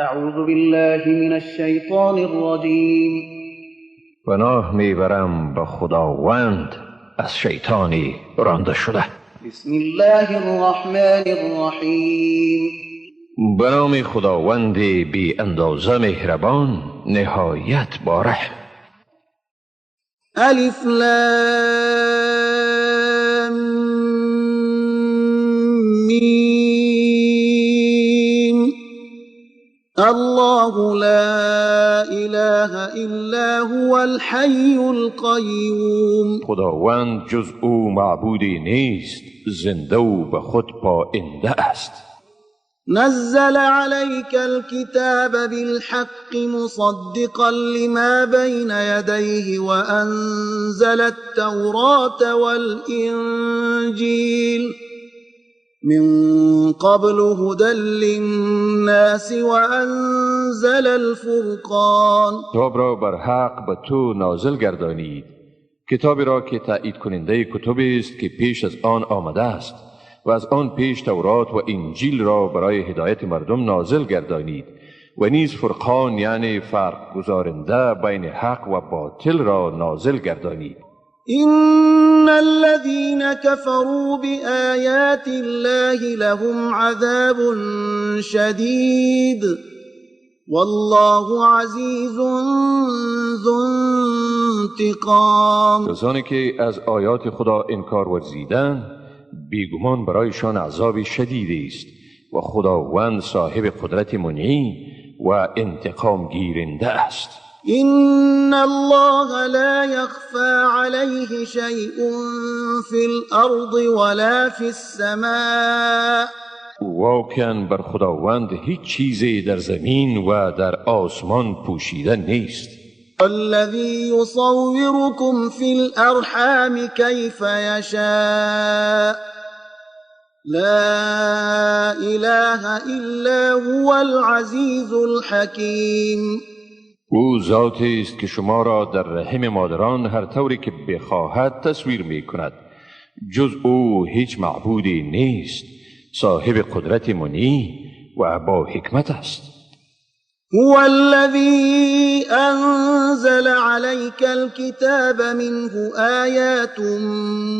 اعوذ بالله من الشیطان الرجیم. پناه میبرم به خداوند از شیطانی رانده شده. بسم الله الرحمن الرحیم. به نام خداوند بی اندازه مهربان نهایت بارحم. الف لام میم. الله لا اله الا هو الحی القیوم. خداوند جز او معبودی نیست، زنده و به خود پاینده است. نزل عليك الكتاب بالحق مصدقا لما بين يديه وأنزل التوراة والإنجيل من قبل هدى للناس وأنزل الفرقان. کتاب را بر حق به تو نازل گردانید، کتابی را که تأیید کننده کتبی است که پیش از آن آمده است، و از آن پیش تورات و انجیل را برای هدایت مردم نازل گردانید و نیز فرقان یعنی فرق گذارنده بین حق و باطل را نازل گردانید. إن الذين كفروا بآيات الله لهم عذاب شديد والله عزيز ذو انتقام. کسانی که از آیات خدا انکار ورزیدند بیگمان برایشان عذاب شدید است و خداوند صاحب قدرت منعی و انتقام گیرنده است. إن الله لا يخفى عليه شيء في الأرض ولا في السماء. واقعا بر خداوند هیچ چیزی در زمین و در آسمان پوشیده نیست. الذي يصوركم في الأرحام كيف يشاء لا إله إلا هو العزيز الحكيم. او ذاتی است که شما را در رحم مادران هر طوری که بخواهد تصویر می کند. جز او هیچ معبودی نیست، صاحب قدرت منی و با حکمت است. هو الذي أنزل عليك الكتاب منه آيات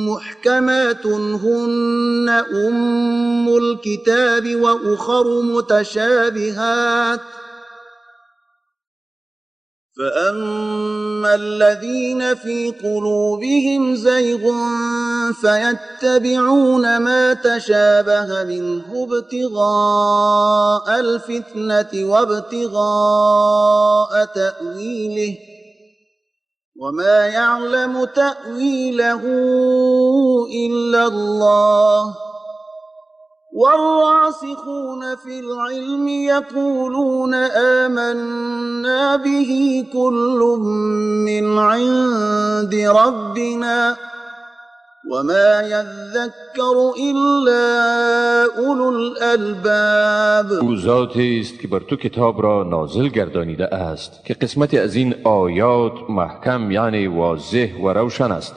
محكمات هن أم الكتاب وأخر متشابهات فأما الذين في قلوبهم زيغ فيتبعون ما تشابه منه ابتغاء الفتنة وابتغاء تأويله وما يعلم تأويله إلا الله والراسخون في العلم يقولون آمنا به كل من عند ربنا وما يذكر إلا أولو الألباب. او ذاتی است که بر تو کتاب را نازل گردانیده است که قسمتی از این آیات محکم یعنی واضح و روشن است،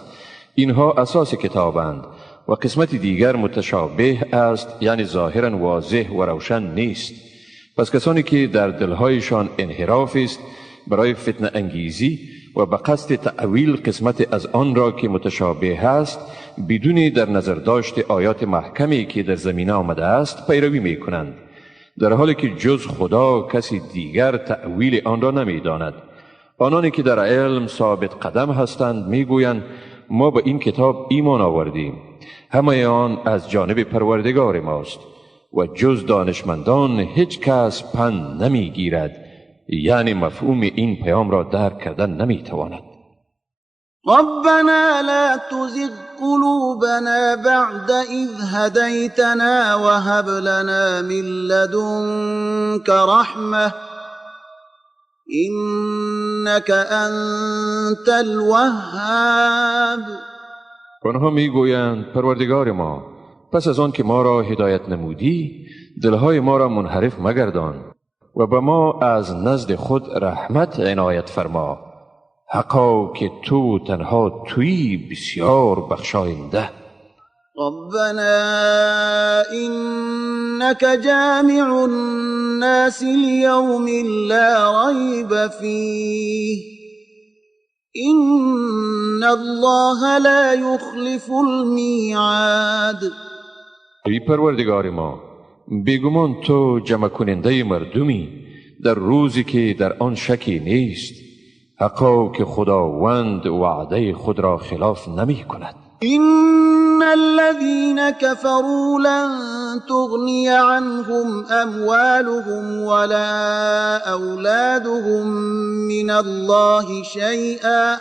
اینها اساس کتابند، و قسمت دیگر متشابه است یعنی ظاهرا واضح و روشن نیست. پس کسانی که در دلهایشان انحراف است برای فتنه انگیزی و به قصد تأویل قسمت از آن را که متشابه است بدون در نظر داشت آیات محکمی که در زمینه آمده است پیروی می کنند، در حالی که جز خدا کسی دیگر تأویل آن را نمی داند. آنانی که در علم ثابت قدم هستند می گویند ما به این کتاب ایمان آوردیم، همه آن از جانب پروردگار ماست و جز دانشمندان هیچ کس پند نمی گیرد، یعنی مفهوم این پیام را درک کردن نمی تواند. ربنا لا تزغ قلوبنا بعد إذ هديتنا وهب لنا من لدنك رحمة إنك أنت الوهاب. آنها میگویند پروردگار ما پس از آن که ما را هدایت نمودی دلهای ما را منحرف مگردان و به ما از نزد خود رحمت عنایت فرما، حقا که تو تنها تویی بسیار بخشاینده. ربنا إنك جامع الناس ليوم لا ريب فيه إن الله لا يخلف الميعاد. ای پروردگار ما، بیگمان تو جمع کننده مردمی در روزی که در آن شکی نیست. حقا که خداوند وعده خود را خلاف نمی کند. إن الذين كفروا لن تغني عنهم أموالهم ولا أولادهم من الله شيئا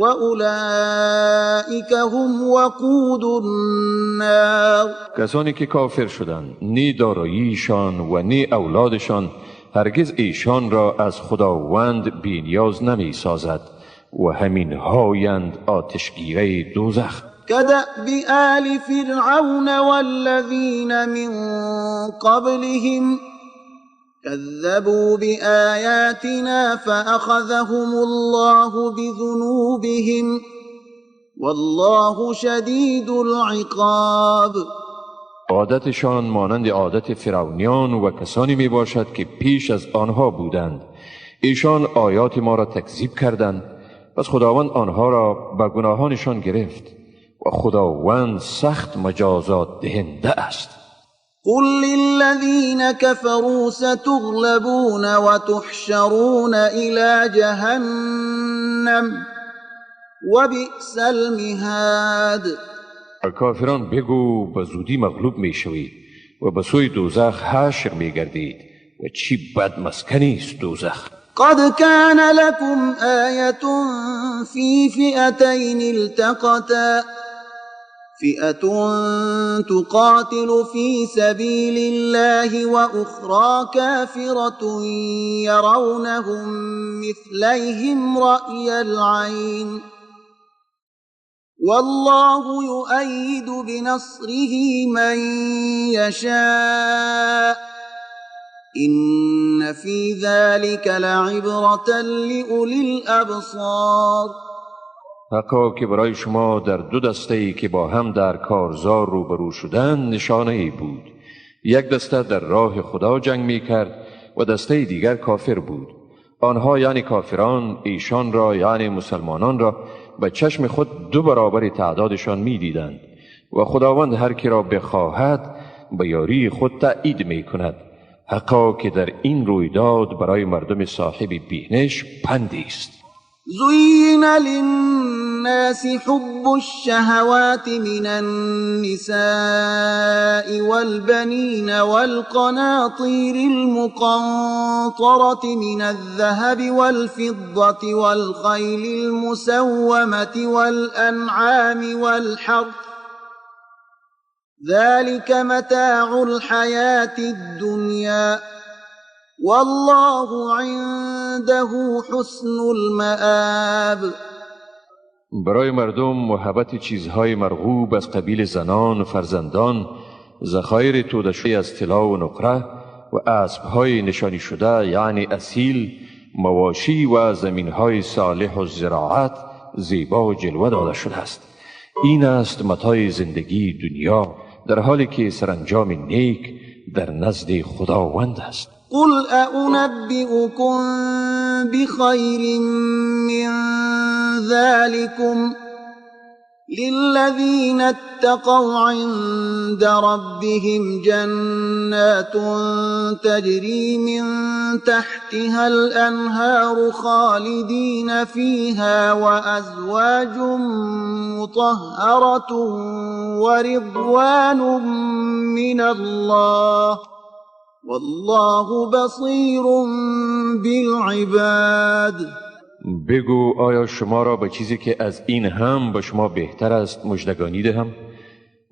وأولئك هم وقود النار. کسانی که کافر شدند، نی داراییشان و نی اولادشان هرگز ایشان را از خداوند بی‌نیاز نمی سازد و همین هایند آتشگیره دوزخ. كدأب آل فرعون والذين من قبلهم كذبوا بآياتنا فأخذهم الله بذنوبهم والله شديد العقاب. عادتشان مانند عادت فرعونیان و کسانی می باشد که پیش از آنها بودند. ایشان آیات ما را تکذیب کردند، پس خداوند آنها را به گناهانشان گرفت و خداوند سخت مجازات دهنده است. قل للذين كفروا ستغلبون وتحشرون إلى جهنم وبئس المهاد. کافران بگو به زودی مغلوب می شوید و به سوی دوزخ حشر می گردید و چی بد مسکنی است دوزخ. قد كان لكم آية في فئتين التقتا فئة تقاتل في سبيل الله وأخرى كافرة يرونهم مثليهم رأي العين والله يؤيد بنصره من يشاء إن في ذلك لعبرة لأولي الأبصار. حقا که برای شما در دو دسته ای که با هم در کارزار روبرو شدند نشانه ای بود. یک دسته در راه خدا جنگ می کرد و دسته دیگر کافر بود. آنها یعنی کافران ایشان را یعنی مسلمانان را به چشم خود دو برابر تعدادشان می دیدند و خداوند هر کی را بخواهد به یاری خود تأیید می کند. حقا که در این رویداد برای مردم صاحب بینش پندی است. زين للناس حب الشهوات من النساء والبنين والقناطير المقنطرة من الذهب والفضة والخيل المسومة والأنعام والحرث ذلك متاع الحياة الدنيا والله عنده حسن المآب. برای مردم محبت چیزهای مرغوب از قبیل زنان و فرزندان، ذخایر توده شده از طلا و نقره و اسبهای نشانی شده یعنی اصیل، مواشی و زمینهای صالح و زراعت زیبا و جلوه داده شده است. این است متاع زندگی دنیا، در حالی که سرانجام نیک در نزد خداوند است. قل أنبئكم بخير من ذلكم للذين اتقوا عند ربهم جنات تجري من تحتها الأنهار خالدين فيها وأزواج مطهرة ورضوان من الله والله بصیر بالعباد. بگو آیا شما را به چیزی که از این هم به شما بهتر است مژدگانی دهم؟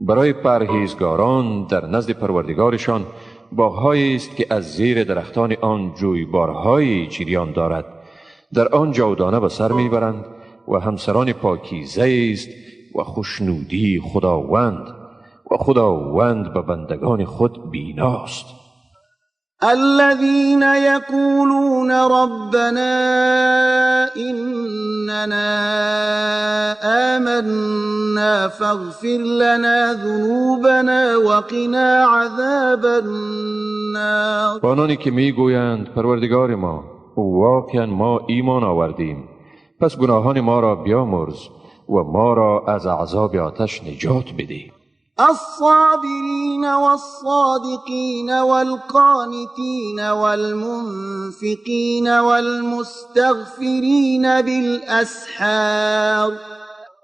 برای پرهیزگاران در نزد پروردگارشان باغ‌هایی است که از زیر درختان آن جویبارهای جریان دارد. در آن جاودانه به سر میبرند و همسران پاکیزه است و خوشنودی خداوند و خداوند به بندگان خود بیناست. الذين يقولون ربنا إننا آمنا فاغفر لنا ذنوبنا وقنا عذاب النار. آنانی که میگویند پروردگار ما، واقعا ما ایمان آوردیم، پس گناهان ما را بیامرز و ما را از عذاب آتش نجات بده. الصابرين والصادقين والقانتين والمنفقين والمستغفرين بالأسحار.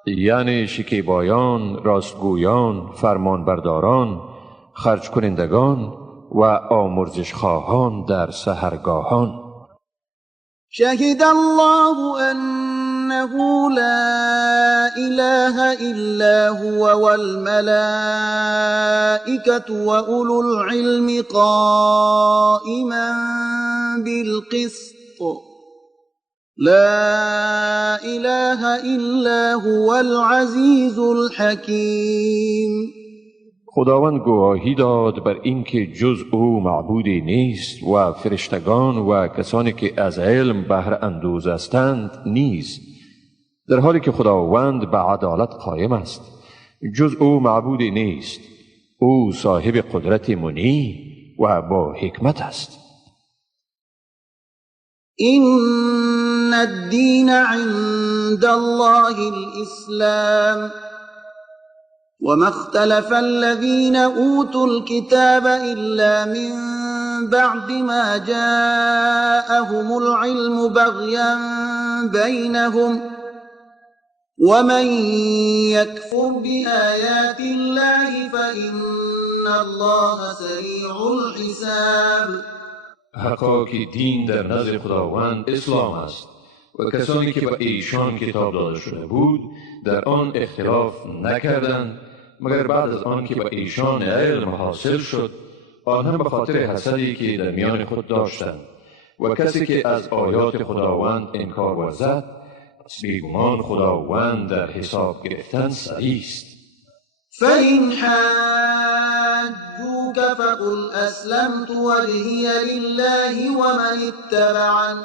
یعنی شکیبایان، راستگویان، فرمانبرداران، خرج کنندگان و آمرزش خواهان در سحرگاهان. شهد الله أنه لا إله إلا هو والملائكة وأولو العلم قائما بالقسط لا إله إلا هو العزيز الحكيم. خداوند گواهی داد بر اینکه جز او معبودی نیست و فرشتگان و کسانی که از علم بهره اندوز هستند نیز، در حالی که خداوند به عدالت قائم است. جز او معبودی نیست. او صاحب قدرت منی و با حکمت است. إن الدين عند الله الإسلام وما اختلف الذين أوتوا الكتاب إلا من بعد ما جاءهم العلم بغيا بينهم ومن يكفر بآيات الله فإن الله سريع الحساب. حقا که دین در نزد خداوند اسلام است و کسانی که به ایشان کتاب داده شده بود در آن اختلاف نکردند مگر بعد از آن که به ایشان علم حاصل شد، آنها به خاطر حسدی که در میان خود داشتند. و کسی که از آیات خداوند انکار ورزد، پس بیگمان خداوند در حساب گرفتن سریع است. فإن حاجوك فقل أسلمت وجهي لله ومن اتبعني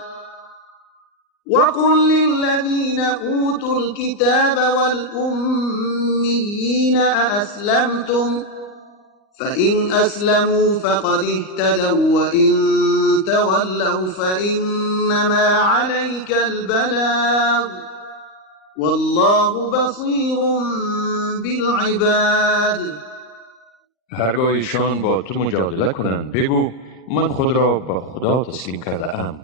وقل للذين أوتوا الكتاب والأميين أأسلمتم فإن أسلموا فقد اهتدوا وإن تولوا فإنما عليك البلاغ والله بصير بالعباد. هرگاه ایشان با تو مجادله کنند بگو من خود را به خدا تسلیم کرده ام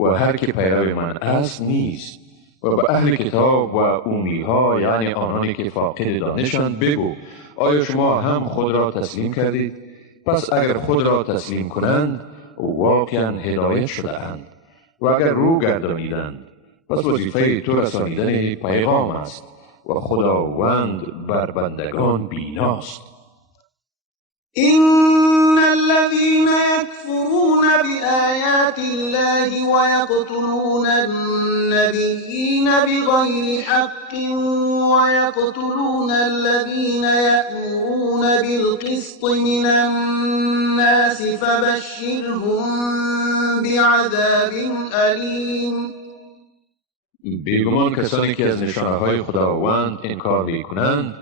و هر که پیرو من است نیست. و به اهل کتاب و اومیها یعنی آنانی که فاقد دانشند بگو آیا شما هم خود را تسلیم کردید؟ پس اگر خود را تسلیم کنند واقعا هدایت شده اند و اگر رو گردانیدند پس وظیفه تو رسانیدن پیغام است و خداوند بر بندگان بیناست. إن الذين يكفرون بآيات الله ويقتلون النبيين بغير حق ويقتلون الذين يأمرون بالقسط من الناس فبشرهم بعذاب أليم. بیگمان کسانی که از نشانه‌های خداوند انکار می‌کنند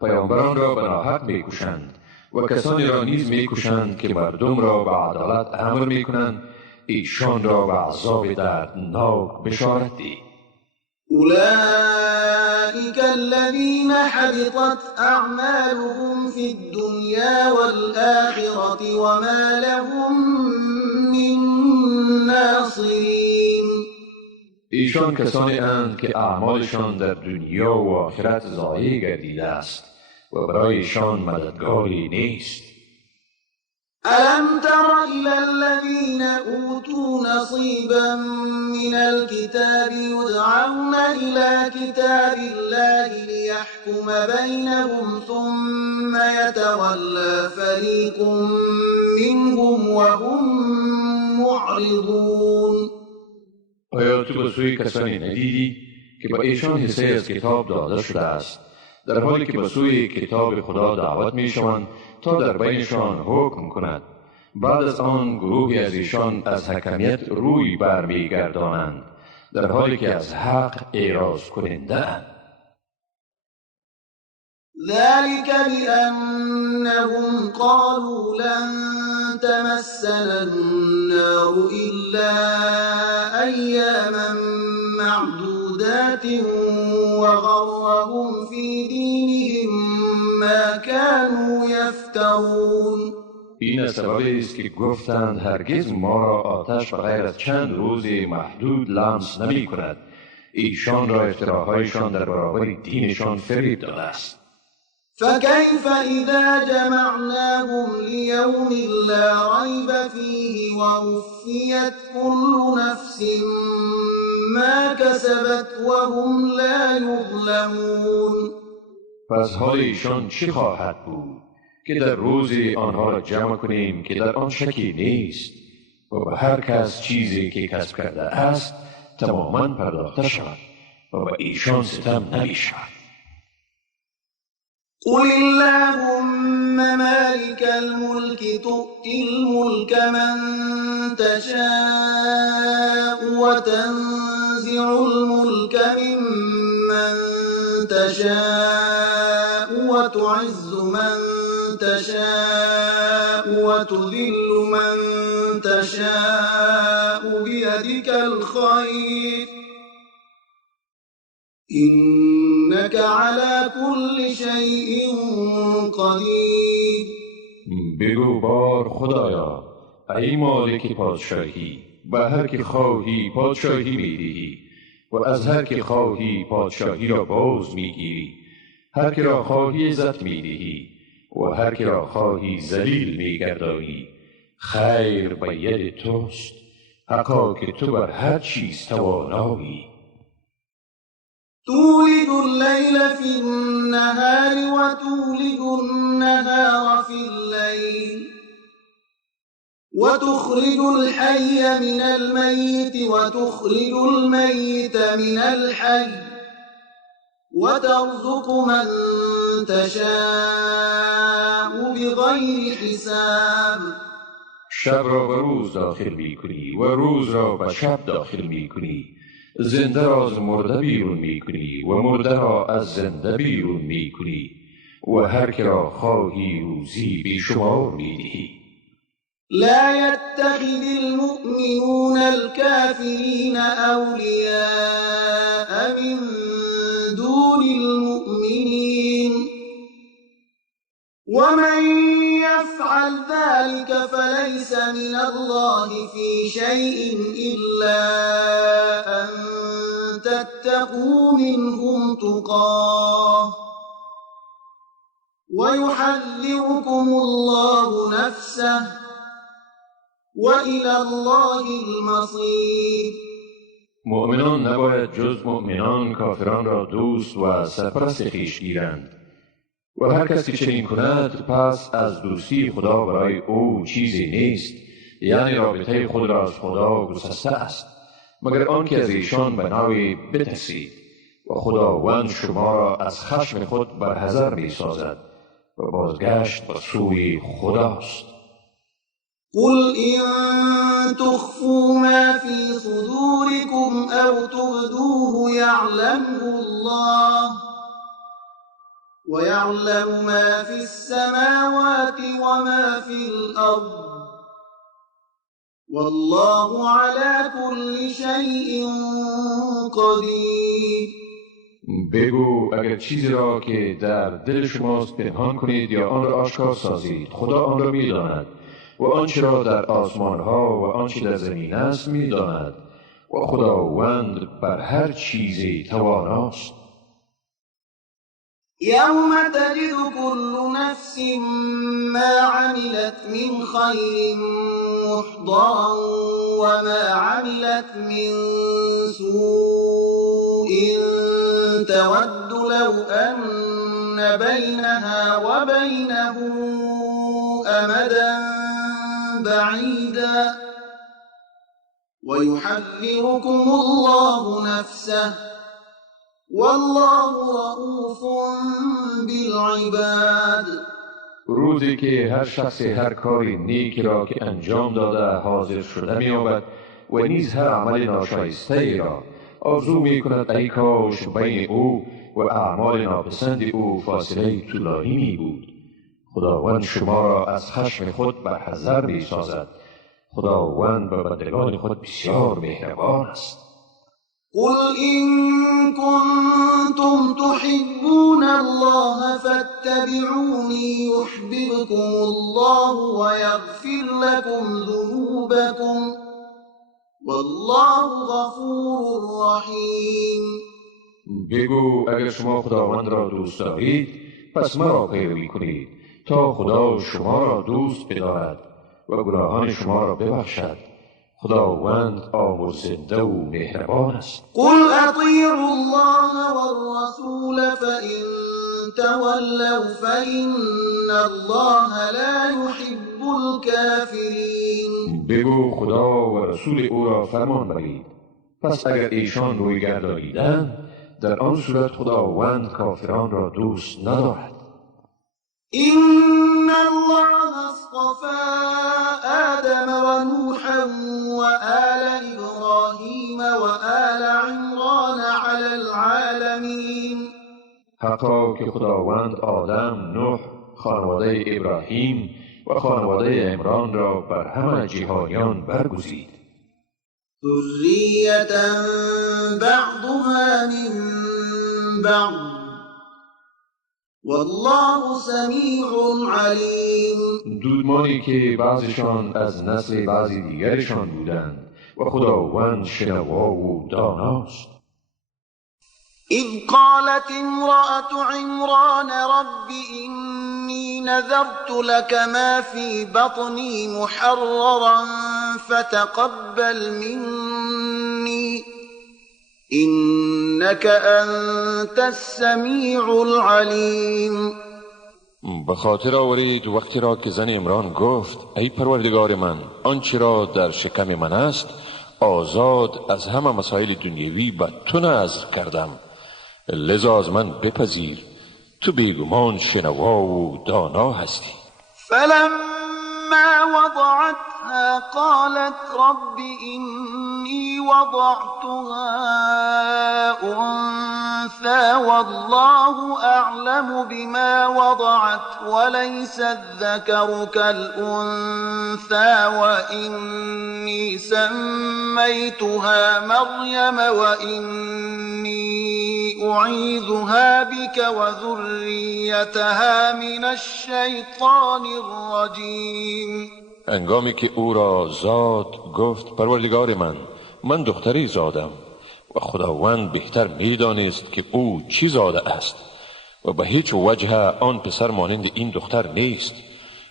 پیامبران را به ناحق می‌کشند و کسانی را نیز می‌کشند که مردم را به عدالت امر می‌کنند، ایشان را به عذاب دردناک بشارت ده. أولئك الذين حبطت أعمالهم في الدنيا والآخرة وما لهم من ناصرين. ایشان کسانی اند که اعمالشان در دنیا و آخرت ضایع گردیده است و برای ایشان مددگاری نیست. ألم تر إلى الذين أوتوا نصيبا من الكتاب يدعون إلى كتاب الله ليحكم بينهم ثم يتولى فريق منهم وهم معرضون. آیا تو به سوی کسانی ندیدی که به ایشان حصه از کتاب داده شده است در حالی که به سوی کتاب خدا دعوت می شوند تا در بینشان حکم کند، بعد از آن گروهی از ایشان از حکمیت روی برمیگردانند در حالی که از حق اعراض کننده‌اند. ذلك بأنهم قالوا لن تمسنا النار إلا أياما معدودات وغرهم في دينهم ما كانوا يفترون. این سبب است که گفتند هرگز ما را آتش بغیر از چند روز محدود لمس نمی کند. ایشان را افتراهایشان در برابر دینشان فریب داده است. فكيف إذا جمعناهم ليوم لا ريب فيه ووفيت كل نفس ما كسبت وهم لا يظلمون. پس حال ایشان چه خواهد بود که در روزی آنها را جمع کنیم که در آن شکی نیست و به هر کس چیزی که کسب کرده است تماما پرداخته شود و به ایشان ستم نمی شود. قل اللهم مالك الملك تؤتي الملك من تشاء وتنزع الملك ممن تشاء وتعز من تشاء وتذل من تشاء بيدك الخير إنك على كل شيء قدیر. بگو بار خدایا ای مالک پادشاهی، به هر که خواهی پادشاهی میدهی و از هر که خواهی پادشاهی را باز میگیری. هر که را خواهی عزت میدهی و هر که را خواهی ذلیل میگردانی. خیر به ید توست، حقا که تو بر هر چیز توانایی. تولد الليل في النهار وتولد النهار في الليل وتخرج الحي من الميت وتخرج الميت من الحي وترزق من تشاء بغير حساب. شب را به روز داخل می کنی و روز را به شب داخل می کنی. زنده را از مرده بیرون می کنی و مرده را از زنده بیرون می کنی و هر که را خواهی روزی بیشمار می دهی. لا يتخذ المؤمنون الكافرين أولياء من دون المؤمنين ومن يفعل ذلك فليس من الله في شيء إلا أن تتقوا منهم تقاه ويحذركم الله نفسه وإلى الله المصير. مؤمنان نباید جز مؤمنان کافران را دوست و سرپرست خویش گیرند و هر کس که چنین کند پس از دوستی خدا برای او چیزی نیست، یعنی رابطه خود را از خدا گسسته است، مگر آنکه از ایشان به نوعی بترسید و خداوند شما را از خشم خود برحذر می سازد و بازگشت به سوی خداست. قل إن تخفوا ما في صدوركم أو تبدوه يعلمه الله ويعلم ما في السماوات وما في الأرض والله على كل شيء قدیر. بگو اگر چیزی را که در دل شماست پنهان کنید یا آن را آشکار سازید، خدا آن را می‌داند و آنچه را در آسمان ها و آنچه در زمین است می‌داند و خداوند بر هر چیزی تواناست. یوم تجد كل نفس ما عملت من خیر محضرا وما عملت من سوء تود لو أن بينها وبينه أمدا بعيدا ويحذركم الله نفسه والله رؤوف بالعباد. روزی که هر شخص هر کاری نیکی را که انجام داده حاضر شده می‌یابد و نیز هر عمل ناشایسته را آرزو می‌کند ای کاش بین او و اعمال ناپسند او فاصله طولانی می بود. خداوند شما را از خشم خود برحذر می سازد. خداوند به بندگان خود بسیار مهربان است. قل إن كنتم تحبون الله فاتبعوني يحببكم الله ويغفر لكم ذنوبكم والله غفور رحیم. بگو اگر شما خداوند را دوست دارید پس مرا پیروی کنید تا خدا شما را دوست بدارد و گناهان شما را ببخشد. خداوند آمرزنده و مهربان است. قل اطیعوا الله والرسول فإن تولوا فإن الله لا يحب الكافرین. بگو خدا و رسول او را فرمان برید. پس اگر ایشان روی گردانیدند در آن صورت خداوند کافران را دوست ندارد. إن الله اصطفى آدم ونوحا وآل إبراهيم وآل عمران على العالمين. حقا که خداوند آدم، نوح، خانواده ابراهیم و خانواده عمران را بر همه جهانیان برگزید. ذریة بعضها من بعض والله سمیع علیم. دودمانی که بعضشان از نسل بعضی دیگرشان بودند و خداوند شنوا و داناست. إذ قالت امرأة عمران رب إني نذرت لك ما في بطني محررا فتقبل مني إنك أنت السميع العليم. به خاطر آورید وقتی را که زن عمران گفت ای پروردگار من آنچه را در شکم من است آزاد از همه مسائل دنیوی به تو نذر کردم، لذا از من بپذیر، تو بیگمان شنوا و دانا هستی. فلما وضعتها قالت رب إني وضعتها أنثى والله أعلم بما وضعت وليس الذكر كالأنثى وإني سميتها مريم وإني أعيذها بك وذريتها من الشيطان الرجيم. انگامی که او را زاد گفت پروردگار من دختری زادم و خداوند بهتر میدانست که او چی زاده است و به هیچ وجه آن پسر مانند این دختر نیست.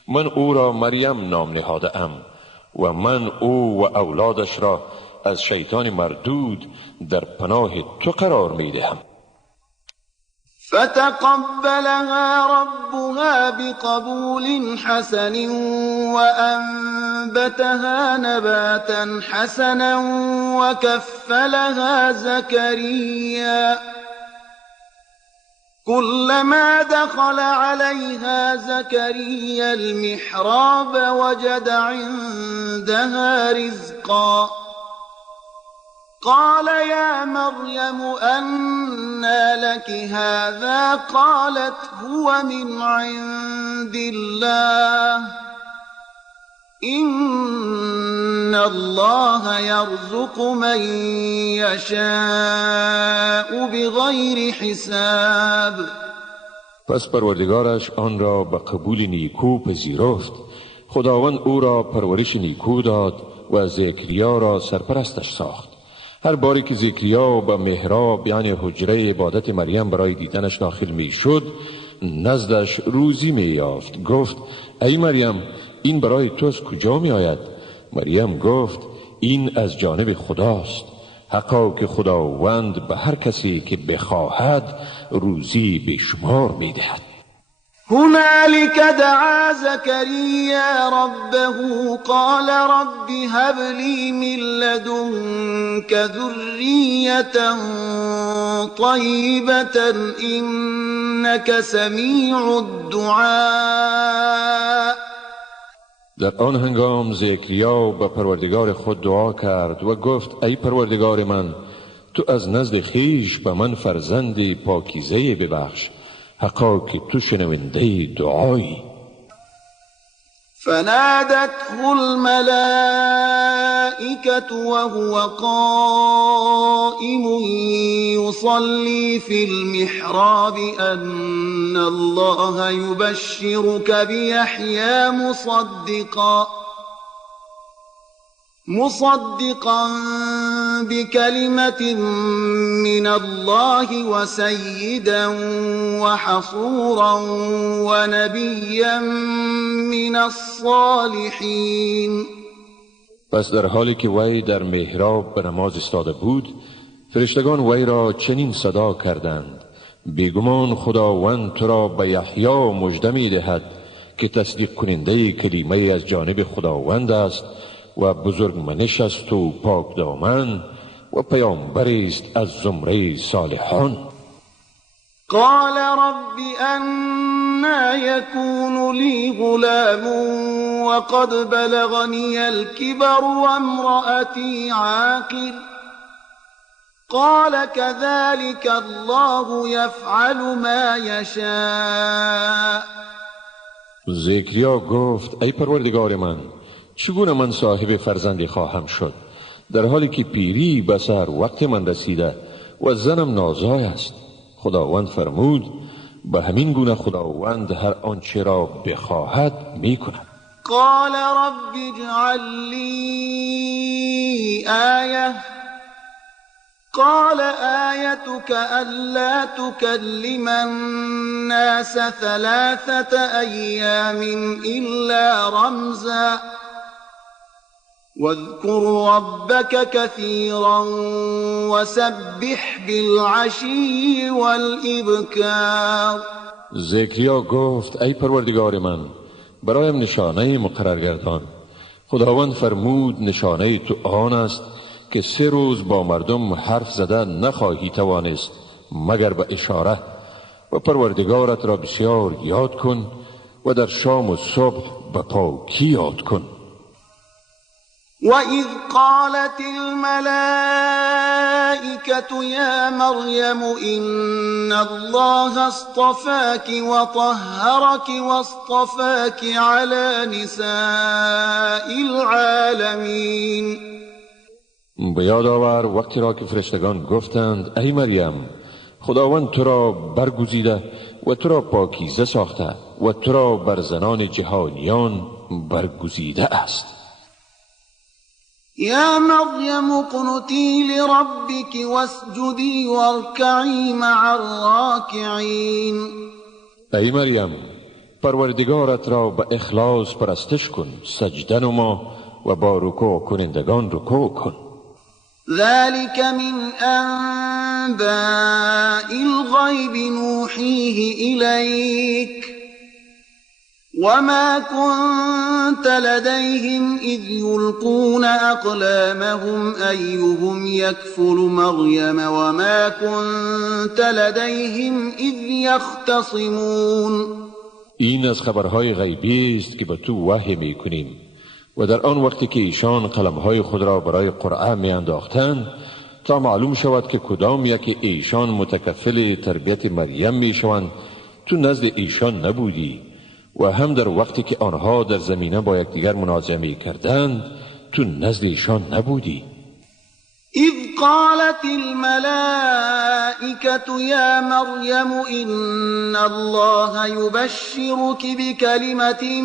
من او را مریم نام نهاده ام و من او و اولادش را از شیطان مردود در پناه تو قرار میدهم. فتقبلها ربها بقبول حسن وأنبتها نباتا حسنا وكفلها زكريا كلما دخل عليها زكريا المحراب وجد عندها رزقا قال يا مريم أنى لك هذا قالت هو من عند الله إن الله يرزق من يشاء بغير حساب. پس پروردگارش آن را به قبول نیکو پذیرفت. خداوند او را پرورش نیکو داد و زکریا را سرپرستش ساخت. هر باری که زکریا به محراب یعنی حجره عبادت مریم برای دیدنش داخل می شد نزدش روزی می یافت. گفت ای مریم این برای تو از کجا می آید؟ مریم گفت این از جانب خداست. حقا که خداوند به هر کسی که بخواهد روزی به شمار می دهد. هنالك دعا زكريا ربه قال رب هب لي من لدنك ذرية طيبة إنك سمیع الدعاء. در آن هنگام زکریا به پروردگار خود دعا کرد و گفت ای پروردگار من، تو از نزد خویش به من فرزندی پاکیزه ببخش، حقا که تو شنونده دعایی. فنادته الملائكة وهو قائم يصلي في المحراب أن الله يبشرك بيحيى مصدقا بكلمة من الله وسيدا وحصورا ونبيا من الصالحين. پس در حالی که وی در محراب به نماز ایستاده بود، فرشتگان وی را چنین صدا کردند: بیگمان خداوند تو را به یحیی مژده می‌دهد که تصدیق کننده کلمه از جانب خداوند است و بزرگمنش است و پاک دامن و پیامبر است از زمره صالحان. قال رب أنا يكون لي غلام وقد بلغني الكبر وامرأتي عاقر قال كذلك الله يفعل ما يشاء. زکریا گفت ای پروردگار من، چگونه من صاحب فرزندی خواهم شد در حالی که پیری به سر وقت من رسیده و زنم نازای است؟ خداوند فرمود به همین گونه خداوند هر آنچه را بخواهد میکند. قال رب اجعل لي آیه قال آیتك ألا تكلم الناس 3 أيام إلا رمزا واذكر ربك كثيرا وسبح بالعشي والإبكار. زکریا گفت ای پروردگار من، برایم نشانه مقرر گردان. خداوند فرمود نشانه تو آن است که 3 روز با مردم حرف زده نخواهی توانست مگر به اشاره، و پروردگارت را بسیار یاد کن و در شام و صبح به پاکی یاد کن. وَإِذْ قَالَتِ الْمَلَائِكَةُ يَا مَرْيَمُ إِنَّ اللَّهَ اصْطَفَاكِ وَطَهَّرَكِ وَاصْطَفَاكِ عَلَى نِسَاءِ الْعَالَمِينَ. به یاد آور وقتی را که فرشتگان گفتند ای مریم، خداوند تو را برگزیده و تو را پاکیزه ساخته و تو را بر زنان جهانیان برگزیده است. يا مريم اقنتي لربك واسجدي واركعي مع الراكعين. ای مریم، پروردگارت را به اخلاص پرستش کن، سجده نما و با رکوع کنندگان رکوع کن. ذلك من أنباء الغيب نوحيه إليك وما كنت لديهم إذ يلقون أقلامهم أيهم يكفل مريم وما كنت لديهم إذ يختصمون. این از خبرهای غیبی است که به تو وحی می کنیم و در آن وقتی که ایشان قلمهای خود را برای قرعه می انداختند تا معلوم شود که کدام یک ایشان متکفل تربیت مریم می شوند، تو نزد ایشان نبودی و هم در وقتی که آنها در زمینه با یکدیگر منازعه می کردند تو نزد ایشان نبودی. إذ قالت الملائكة يا مريم إن الله يبشرك بكلمة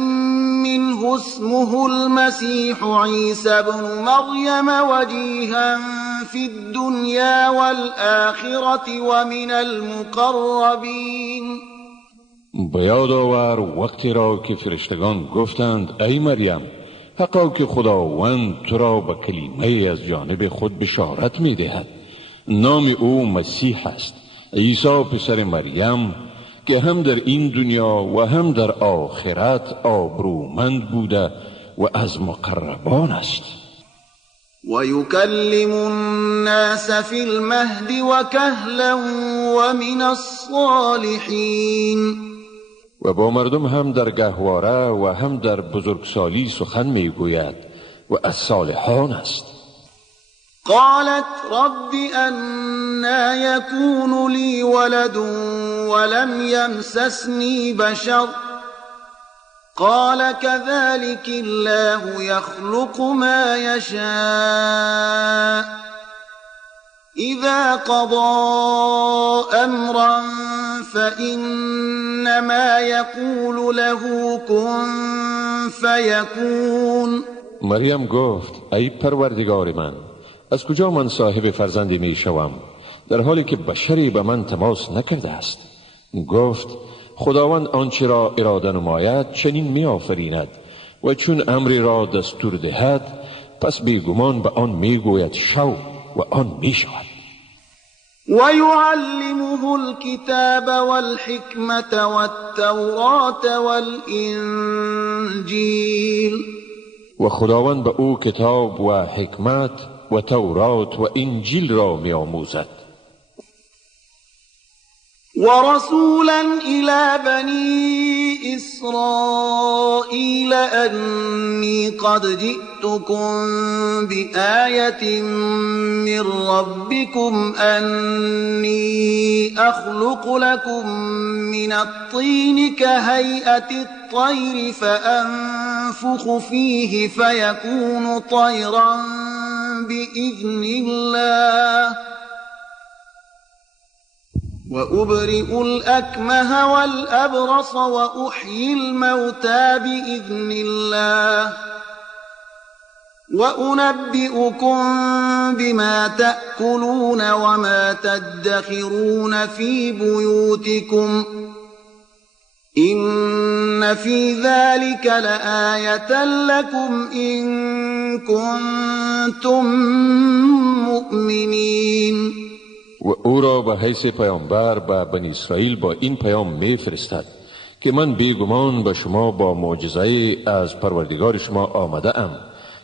منه اسمه المسيح عيسى بن مريم وجيها في الدنيا والآخرة ومن المقربين. به یاد آور وقتی را که فرشتگان گفتند ای مریم، حقا که خداوند تو را به کلمه از جانب خود بشارت می دهد. نام او مسیح است، عیسی پسر مریم، که هم در این دنیا و هم در آخرت آبرومند بوده و از مقربان است. ويكلم الناس في المهد وكهلا ومن الصالحين. و با مردم هم در گهواره و هم در بزرگسالی سخن میگوید و از صالحان است. قالت رب أنا يكون لي ولد ولم يمسسني بشر قال كذلك الله يخلق ما يشاء إذا قضى أمرا فإنما يقول له كن فيكون. مریم گفت ای پروردگار من، از کجا من صاحب فرزندی می شوم در حالی که بشری به من تماس نکرده است؟ گفت خداوند آنچه را اراده نماید چنین می آفریند و چون امری را دستور دهد پس بیگمان به آن می گوید شو و آن می شود. ويعلمه الكتاب والحكمة والتوراة والإنجيل. و خداوند به او کتاب و حکمت و تورات و انجیل را می آموزد. ورسولا إلى بني إسرائيل أني قد جئتكم بآية من ربكم أني أخلق لكم من الطين كهيئة الطير فأنفخ فيه فيكون طيرا بإذن الله وأبرئ الأكمه والأبرص وأحيي الموتى بإذن الله وأنبئكم بما تأكلون وما تدخرون في بيوتكم إن في ذلك لآية لكم إن كنتم مؤمنين. و او را به حیث پیامبر به بنی اسرائیل با این پیام می فرستد که من بیگمان به شما با معجزه از پروردگار شما آمده ام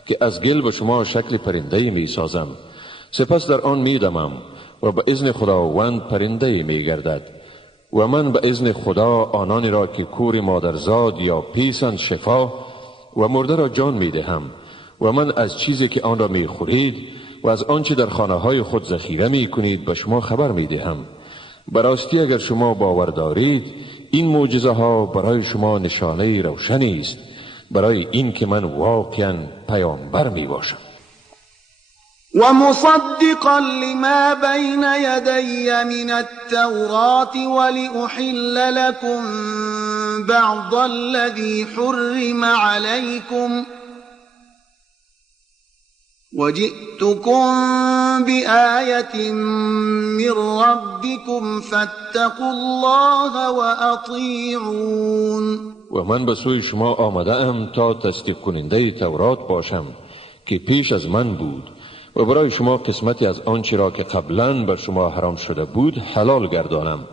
که از گل به شما شکل پرنده می سازم، سپس در آن می دمم و به اذن خداوند پرنده می گردد و من به اذن خدا آنانی را که کور مادرزاد یا پیسند شفا و مرده را جان می دهم و من از چیزی که آن را می خورید و از آنچه در خانه های خود ذخیره می کنید به شما خبر می دهم. براستی اگر شما باور دارید این معجزه ها برای شما نشانه روشنی است برای این که من واقعا پیامبر می باشم. و مصدقا لما بین یدی من التوراة ولأحل لكم بعض الذي حرم عليكم وجئتكم بآية من ربكم فاتقوا الله وأطيعون. و من به سوی شما آمده ام تا تصدیق کننده تورات باشم که پیش از من بود و برای شما قسمتی از آنچه را که قبلا بر شما حرام شده بود حلال گردانم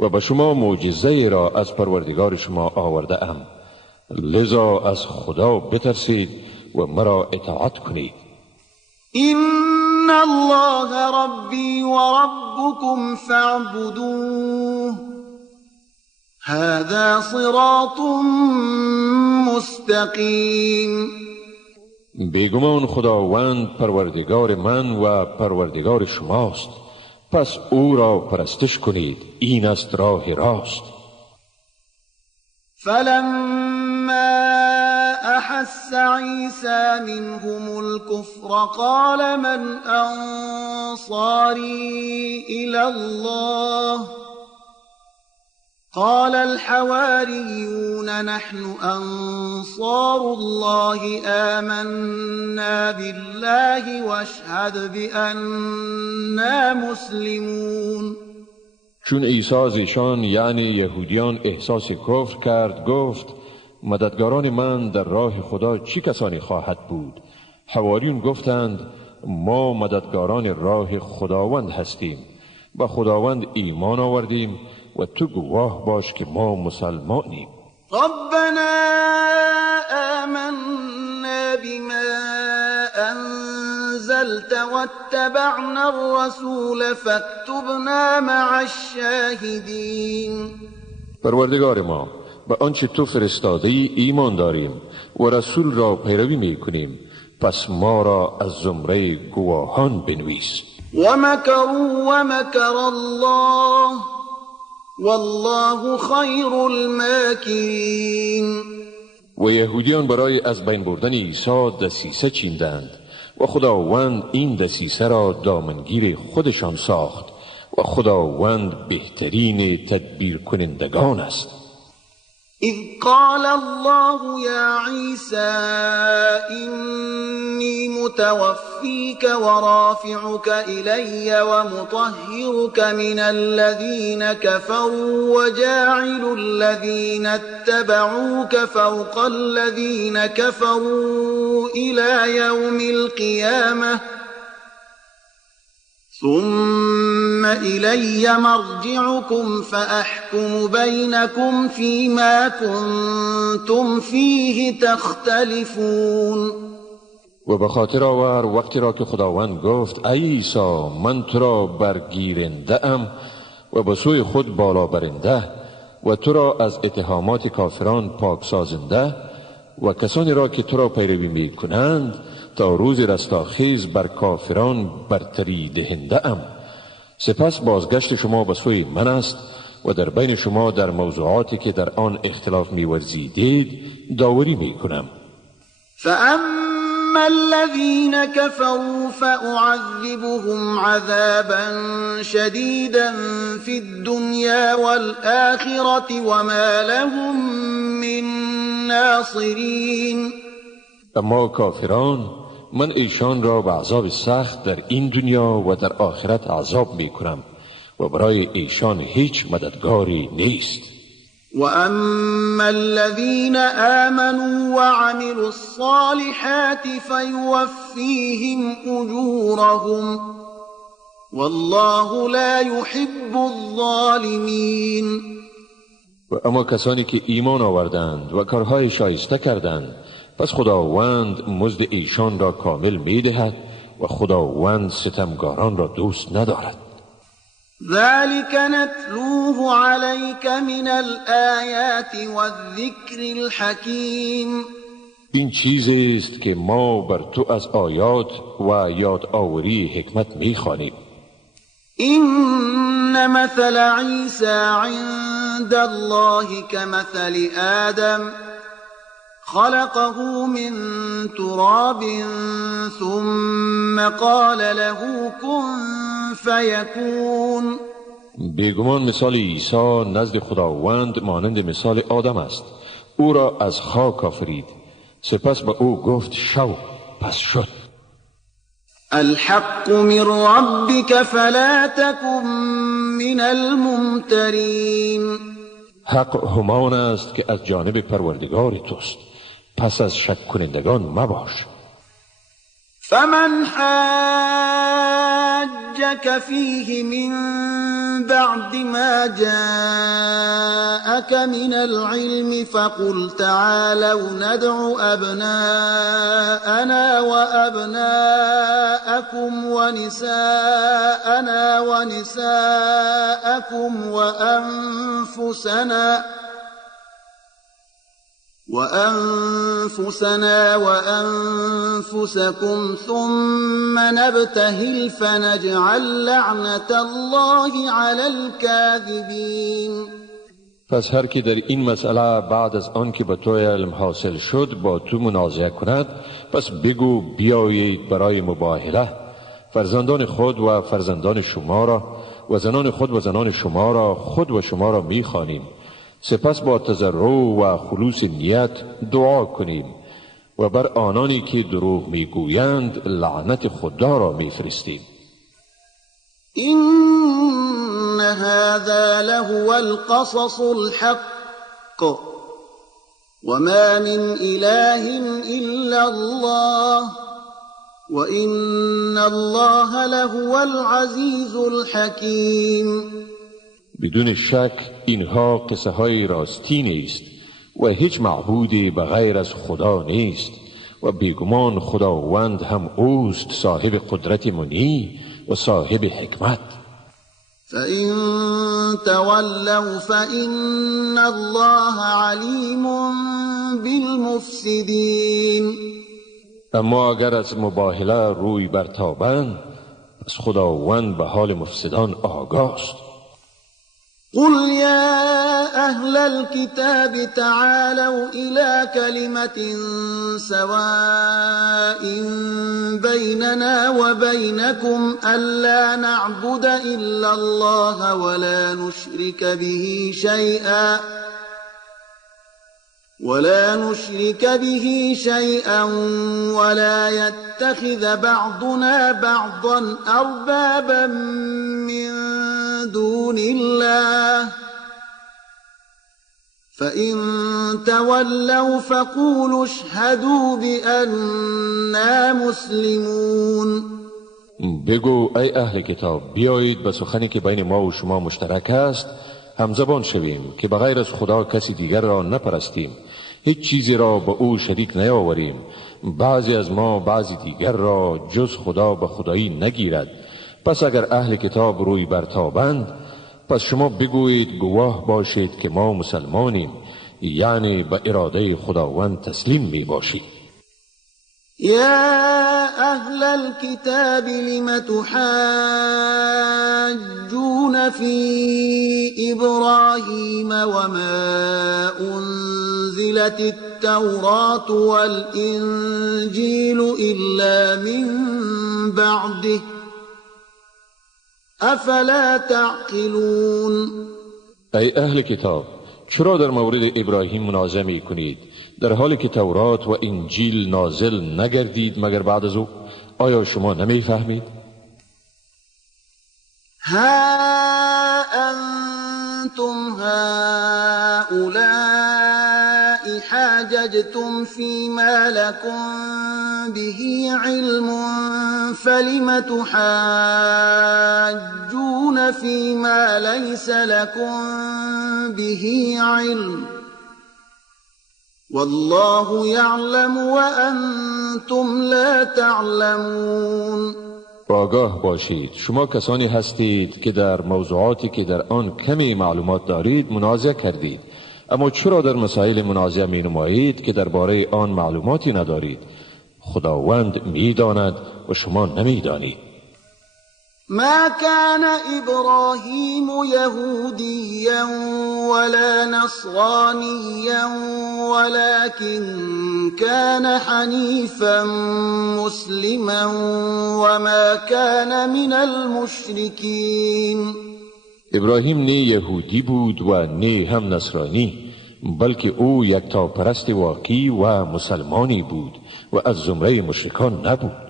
و به شما معجزه را از پروردگار شما آورده ام، لذا از خدا بترسید و مرا اطاعت کنید. إن الله ربي وربكم فاعبدوه هذا صراط مستقیم. بیگمان خداوند پروردگار من و پروردگار شماست، پس او را پرستش کنید، این است راه راست. فلما أحس عيسى منهم الكفر قال من أنصاري إلى الله قال الحواريون نحن أنصار الله آمنا بالله واشهد بأننا مسلمون. چون عیسی از ایشان یعنی یهودیان احساس کفر کرد گفت مددگاران من در راه خدا چی کسانی خواهد بود؟ حواریون گفتند ما مددگاران راه خداوند هستیم، به خداوند ایمان آوردیم و تو گواه باش که ما مسلمانیم. ربنا آمنا بما أنزلت واتبعنا الرسول فاكتبنا مع الشاهدين. پروردگار ما، به آنچه تو فرستاده ای ایمان داریم و رسول را پیروی می کنیم، پس ما را از زمره گواهان بنویس. ومكروا ومكر الله والله خیر الماکرین. و یهودیان برای از بین بردن عیسی دسیسه چیندند و خداوند این دسیسه را دامنگیر خودشان ساخت و خداوند بهترین تدبیر کنندگان است. إذ قال الله يا عيسى إني متوفيك ورافعك إلي ومطهرك من الذين كفروا وجاعل الذين اتبعوك فوق الذين كفروا إلى يوم القيامة ثم إلي مرجعكم فأحكم بينكم فيما كنتم فيه تختلفون. و به خاطر آور وقتی را که خداوند گفت ای عیسی من تو را برگیرنده ام و به سوی خود بالا برنده و تو را از اتهامات کافران پاک سازنده و کسانی را که تو را پیروی می کنند تا روز رستاخیز بر کافران برتری دهنده ام. سپس بازگشت شما به سوی من است و در بین شما در موضوعاتی که در آن اختلاف می ورزیدید داوری می کنم. فأما الذين كفروا فأعذبهم عذابا شديدا في الدنيا والآخرة وما لهم من ناصرين. اما کافران من ایشان را به عذاب سخت در این دنیا و در آخرت عذاب می کنم و برای ایشان هیچ مددگاری نیست. وأما الذين آمنوا وعملوا الصالحات فيوفيهم أجورهم والله لا يحب الظالمين. و اما کسانی که ایمان آوردند و کارهای شایسته کردند پس خداوند مزد ایشان را کامل می دهد و خداوند ستمگاران را دوست ندارد. ذلك نتلوه عليك من الآيات والذكر الحكيم. این چیزی است که ما بر تو از آیات و یاد آوری حکمت می خوانیم. إن مثل عيسى عند الله كمثل آدم خلقه من تراب ثم قال له كن فيكون. بیگمان مثال عیسی نزد خداوند مانند مثال آدم است. او را از خاک آفرید سپس به او گفت شو پس شد. الحق من ربك فلا تكن من الممترين. حق همان است که از جانب پروردگار توست پس از شک کنندگان مباش. فمن حاجك فيه من بعد ما جاءك من العلم فقل تعالوا ندع أبناءنا وأبناءكم ونساءنا ونساءكم وأنفسنا وأنفسكم ثم نبتهل فنجعل لعنة الله على الكاذبين. پس هر کی در این مسئله بعد از آن که به تو علم حاصل شد با تو منازعه کند پس بگو بیایید برای مباهله فرزندان خود و فرزندان شما را و زنان خود و زنان شما را خود و شما را می‌خوانیم سپس با تضرع و خلوص نیت دعا کنیم و بر آنانی که دروغ میگویند لعنت خدا را میفرستیم. إن هذا لهو القصص الحق وما من إله إلا الله وإن الله لهو العزيز الحكيم. بدون شک اینها قصه های راستی نیست و هیچ معبودی بغیر از خدا نیست و بیگمان خداوند هم اوست صاحب قدرت منی و صاحب حکمت. فإن تولوا فإن الله علیم بالمفسدین. اما اگر از مباهله روی برتابند پس خداوند به حال مفسدان آگاه است. قل يا أهل الكتاب تعالوا إلى كلمة سواء بيننا وبينكم ألا نعبد إلا الله ولا نشرك به شيئا ولا يتخذ بعضنا بعضا أربابا من دون الله فإن تولوا فقولوا اشهدوا بأننا مسلمون. بگو ای اهل کتاب بیایید به سخنی که بین ما و شما مشترک است همزبان شویم که بغیر از خدا کسی دیگر را نپرستیم، هیچ چیزی را به او شریک نیاوریم، بعضی از ما بعضی دیگر را جز خدا به خدایی نگیرد. پس اگر اهل کتاب روی برتابند پس شما بگویید گواه باشید که ما مسلمانیم، یعنی به اراده خداوند تسلیم می باشید. يا أهل الكتاب لم تحاجون في إبراهيم وما أنزلت التوراة والإنجيل إلا من بعده أفلا تعقلون. ای اهل کتاب چرا در مورد ابراهیم منازعه می کنید در حالی که تورات و انجیل نازل نگردید مگر بعد از او؟ آیا شما نمی فهمید؟ ها انتم هؤلاء حاججتم فيما لكم به علم فلم تحاجون فيما ليس لكم به علم والله يعلم وأنتم لا تعلمون. آگاه باشید شما کسانی هستید که در موضوعاتی که در آن کمی معلومات دارید منازعه کردید، اما چرا در مسائل منازعه می نمایید که درباره آن معلوماتی ندارید؟ خداوند می داند و شما نمی دانید. ما كان إبراهيم يهوديا ولا نصرانيا ولكن كان حنيفا مسلما وما كان من المشركين. ابراهیم نه یهودی بود و نه هم نصرانی، بلکه او یکتاپرست واقعی و مسلمانی بود و از زمره مشرکان نبود.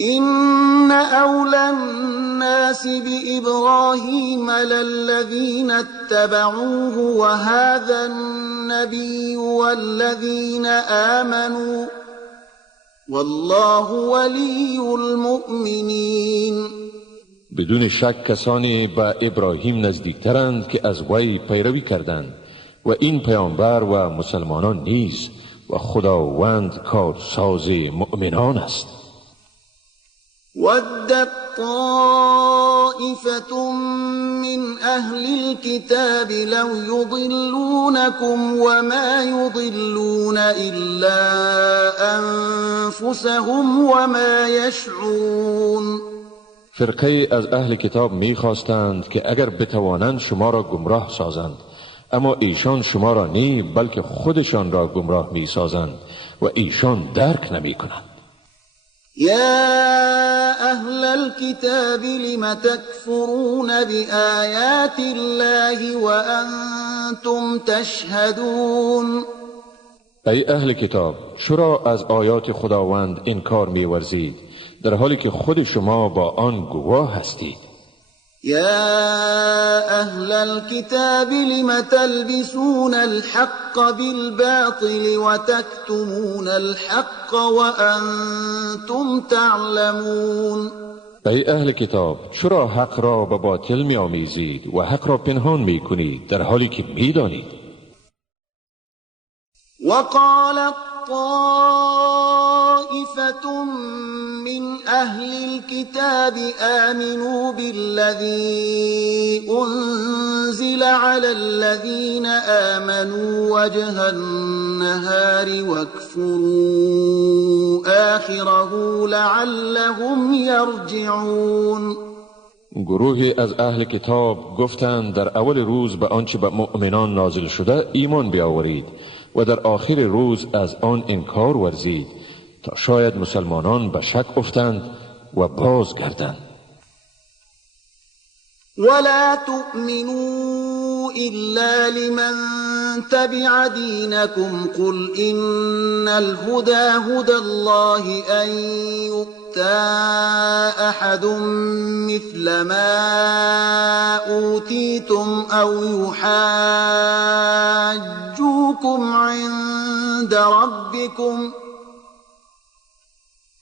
إن أولى الناس بإبراهيم للذين اتبعوه وهذا النبي والذين آمنوا والله ولي المؤمنين. بدون شک کسانی به ابراهیم نزدیکترند که از وی پیروی کردند و این پیامبر و مسلمانان نیز و خداوند کارساز مؤمنان است. ودت طائفة من أهل الكتاب لو يضلونكم وما يضلون إلا أنفسهم وما يشعرون. فرقه از اهل کتاب می خواستند که اگر بتوانند شما را گمراه سازند، اما ایشان شما را نه بلکه خودشان را گمراه می سازند و ایشان درک نمی کنند. يا أهل الكتاب لم تكفرون بآيات الله وأنتم تشهدون. ای اهل کتاب چرا از آیات خداوند انکار می ورزید در حالی که خود شما با آن گواه هستید؟ يا أهل الكتاب لم تلبسون الحق بالباطل وتكتمون الحق وأنتم تعلمون. ای اهل کتاب، چرا حق را به باطل می آمیزید و حق را پنهان می کنید در حالی که می دانید؟ وقالت طائفة من أهل الكتاب آمنوا بالذي أنزل على الذين آمنوا وجه النهار واكفروا آخره لعلهم يرجعون. گروهی از اهل کتاب گفتند در اول روز به آنچه به مؤمنان نازل شده ایمان بیاورید و در آخر روز از آن انکار ورزید تا شاید مسلمانان به شک افتند و بازگردند. ولا تؤمنوا إلا لمن تبع دينكم قل إن الهدى هدى الله أن يؤتى أحد مثل ما أوتيتم أو يحاجوكم عند ربكم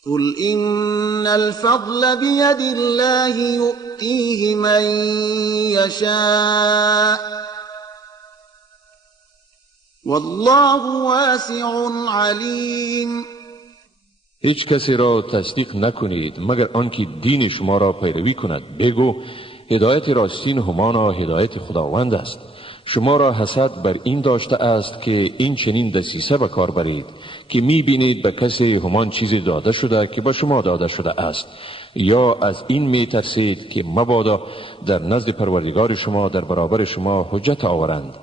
قل إن الفضل بيد الله يؤتيه من يشاء والله واسع علیم. هیچ کسی را تصدیق نکنید مگر آنکه دین شما را پیروی کند. بگو هدایت راستین همانا هدایت خداوند است. شما را حسد بر این داشته است که این چنین دسیسه به کار برید که می بینید به کسی همان چیزی داده شده که به شما داده شده است، یا از این می ترسید که مبادا در نزد پروردگار شما در برابر شما حجت آورند.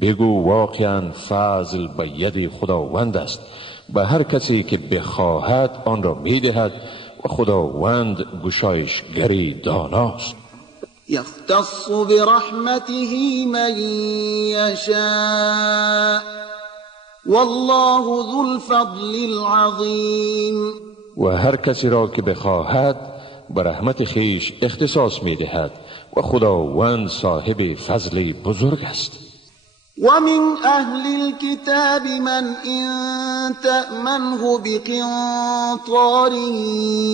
بگو واقعا فضل به ید خداوند است، به هر کسی که بخواهد آن را می دهد و خداوند گشایشگری داناست. یختص برحمته من یشاء والله ذو الفضل العظیم. و هر کسی را که بخواهد به رحمت خیش اختصاص می دهد و خداوند صاحب فضل بزرگ است. ومن أهل الكتاب من إن تأمنه بقنطار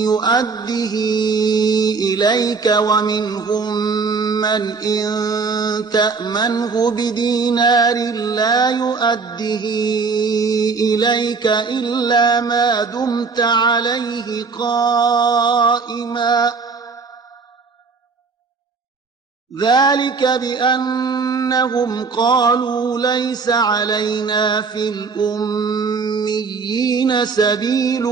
يؤده إليك ومنهم من إن تأمنه بدينار لا يؤده إليك إلا ما دمت عليه قائما ذلك بأنهم قالوا ليس علينا في الأميين سبيل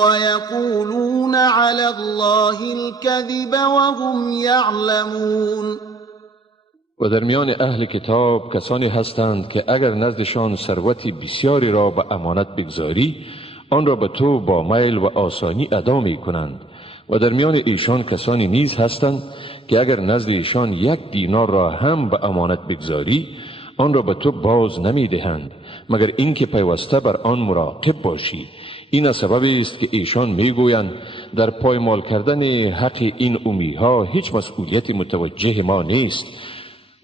ويقولون على الله الكذب وهم يعلمون. و در میان اهل کتاب کسانی هستند که اگر نزدشان ثروتی بسیاری را به امانت بگذاری آن را به تو با میل و آسانی ادا می کنند. و در میان ایشان کسانی نیز هستند که اگر نزد ایشان 1 دینار را هم به امانت بگذاری آن را به تو باز نمی دهند مگر اینکه پیوسته بر آن مراقب باشی. این سببی است که ایشان می گویند در پایمال کردن حق این امیها هیچ مسئولیت متوجه ما نیست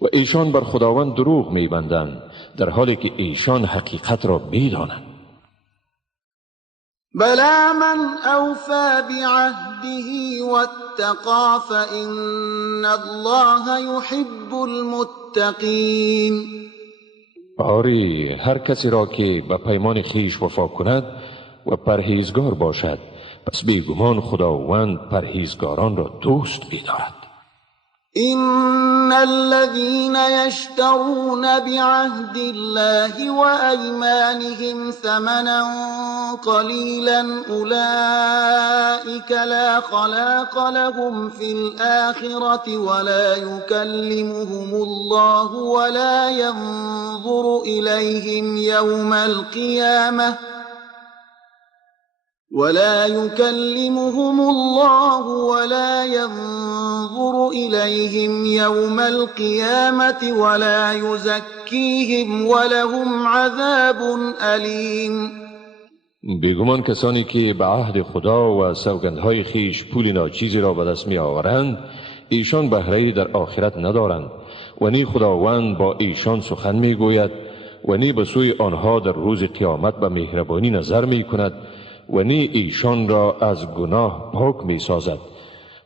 و ایشان بر خداوند دروغ می بندند در حالی که ایشان حقیقت را می دانند. بلى من أوفى بعهده واتقى فإن الله يحب المتقين. آری هر کسی را که به پیمان خیش وفا کند و پرهیزگار باشد پس بیگمان خداوند پرهیزگاران را دوست می‌دارد. إن الذين يشترون بعهد الله وأيمانهم ثمنا قليلا أولئك لا خلاق لهم في الآخرة ولا يكلمهم الله ولا ينظر إليهم يوم القيامة ولا يكلمهم الله ولا ينظر إليهم يوم القيامة ولا يزكيهم ولهم عذاب أليم. بیگمان کسانی که به عهد خدا و سوگندهای خیش پول ناچیزی را به دست می آورند ایشان بهره‌ای در آخرت ندارند و نی خداوند با ایشان سخن می گوید و نی به سوی آنها در روز قیامت به مهربانی نظر می کند و نی ایشان را از گناه پاک می سازد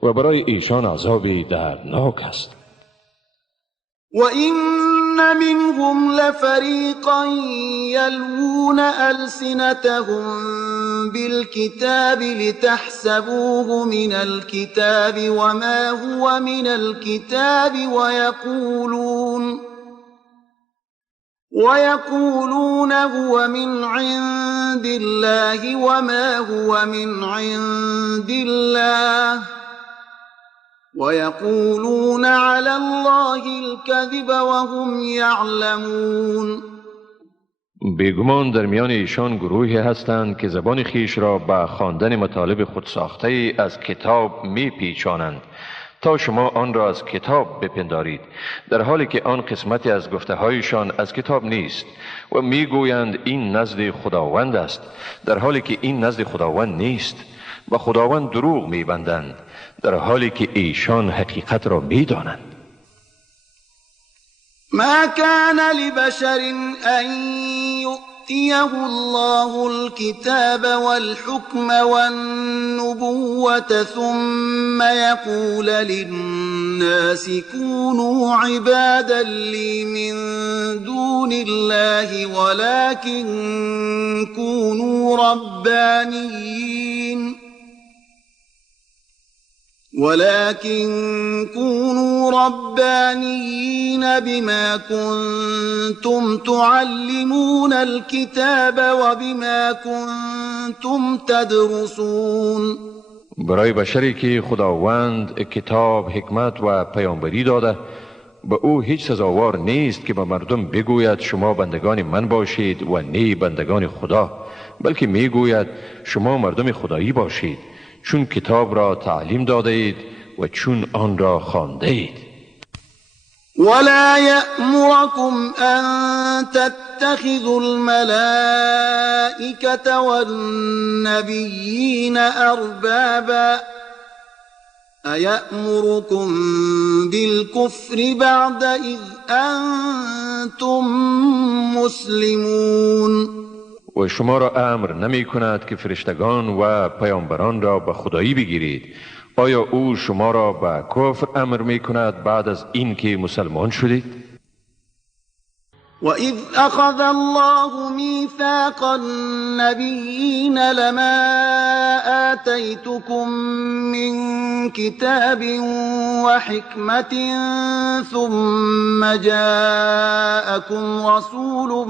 و برای ایشان عذابی دردناک است. وَإِنَّ مِنْهُمْ لَفَرِيقًا يَلْوُونَ أَلْسِنَتَهُم بِالْكِتَابِ لِتَحْسَبُوهُ مِنَ الْكِتَابِ وَمَا هُوَ مِنَ الْكِتَابِ وَيَقُولُونَ هُوَ مِنْ عِندِ اللَّهِ وَمَا هُوَ مِنْ عِندِ اللَّهِ وَيَقُولُونَ عَلَى اللَّهِ الْكَذِبَ وَهُمْ يَعْلَمُونَ. بیگمان در میان ایشان گروهی هستند که زبان خیش را به خواندن مطالب خود ساخته از کتاب می پیچانند تا شما آن را از کتاب بپندارید، در حالی که آن قسمتی از گفته هایشان از کتاب نیست، و می گویند این نزد خداوند است، در حالی که این نزد خداوند نیست، و خداوند دروغ می بندند در حالی که ایشان حقیقت را می دانند. ما كان لبشر أن يؤتيه الله الكتاب والحكم والنبوة ثم يقول للناس كونوا عبادا لي من دون الله ولكن كونوا ربانيين بما كنتم تعلمون الكتاب وبما كنتم تدرسون. برای بشری که خداوند کتاب، حکمت و پیامبری داده، به او هیچ سزاوار نیست که به مردم بگوید شما بندگان من باشید و نی بندگان خدا، بلکه میگوید شما مردم خدایی باشید چون کتاب را تعلیم داده اید و چون آن را خوانده اید. ولا يأمركم أن تتخذوا الملائكة والنبيين أربابا أيأمركم بالكفر بعد إذ أنتم مسلمون. و شما را امر نمی کند که فرشتگان و پیامبران را به خدایی بگیرید. آیا او شما را به کفر امر می کند بعد از این که مسلمان شدید؟ وَإِذْ أَخَذَ اللَّهُ مِيثَاقَ النَّبِيِّينَ لَمَا آتَيْتُكُم مِّن كِتَابٍ وَحِكْمَةٍ ثُمَّ جَاءَكُمْ رَسُولٌ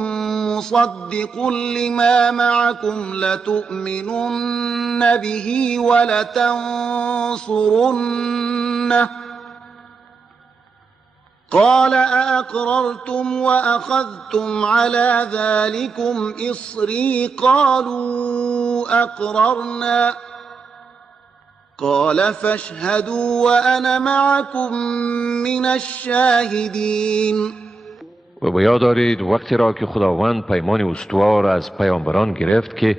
مُّصَدِّقٌ لِّمَا مَعَكُمْ لَتُؤْمِنُنَّ بِهِ وَلَتَنصُرُنَّهُ قال أأقررتم وأخذتم على ذلكم إصري قالوا أقررنا قال فاشهدوا وأنا معكم من الشاهدين. و به یاد دارید وقتی را که خداوند پیمان استوار از پیامبران گرفت که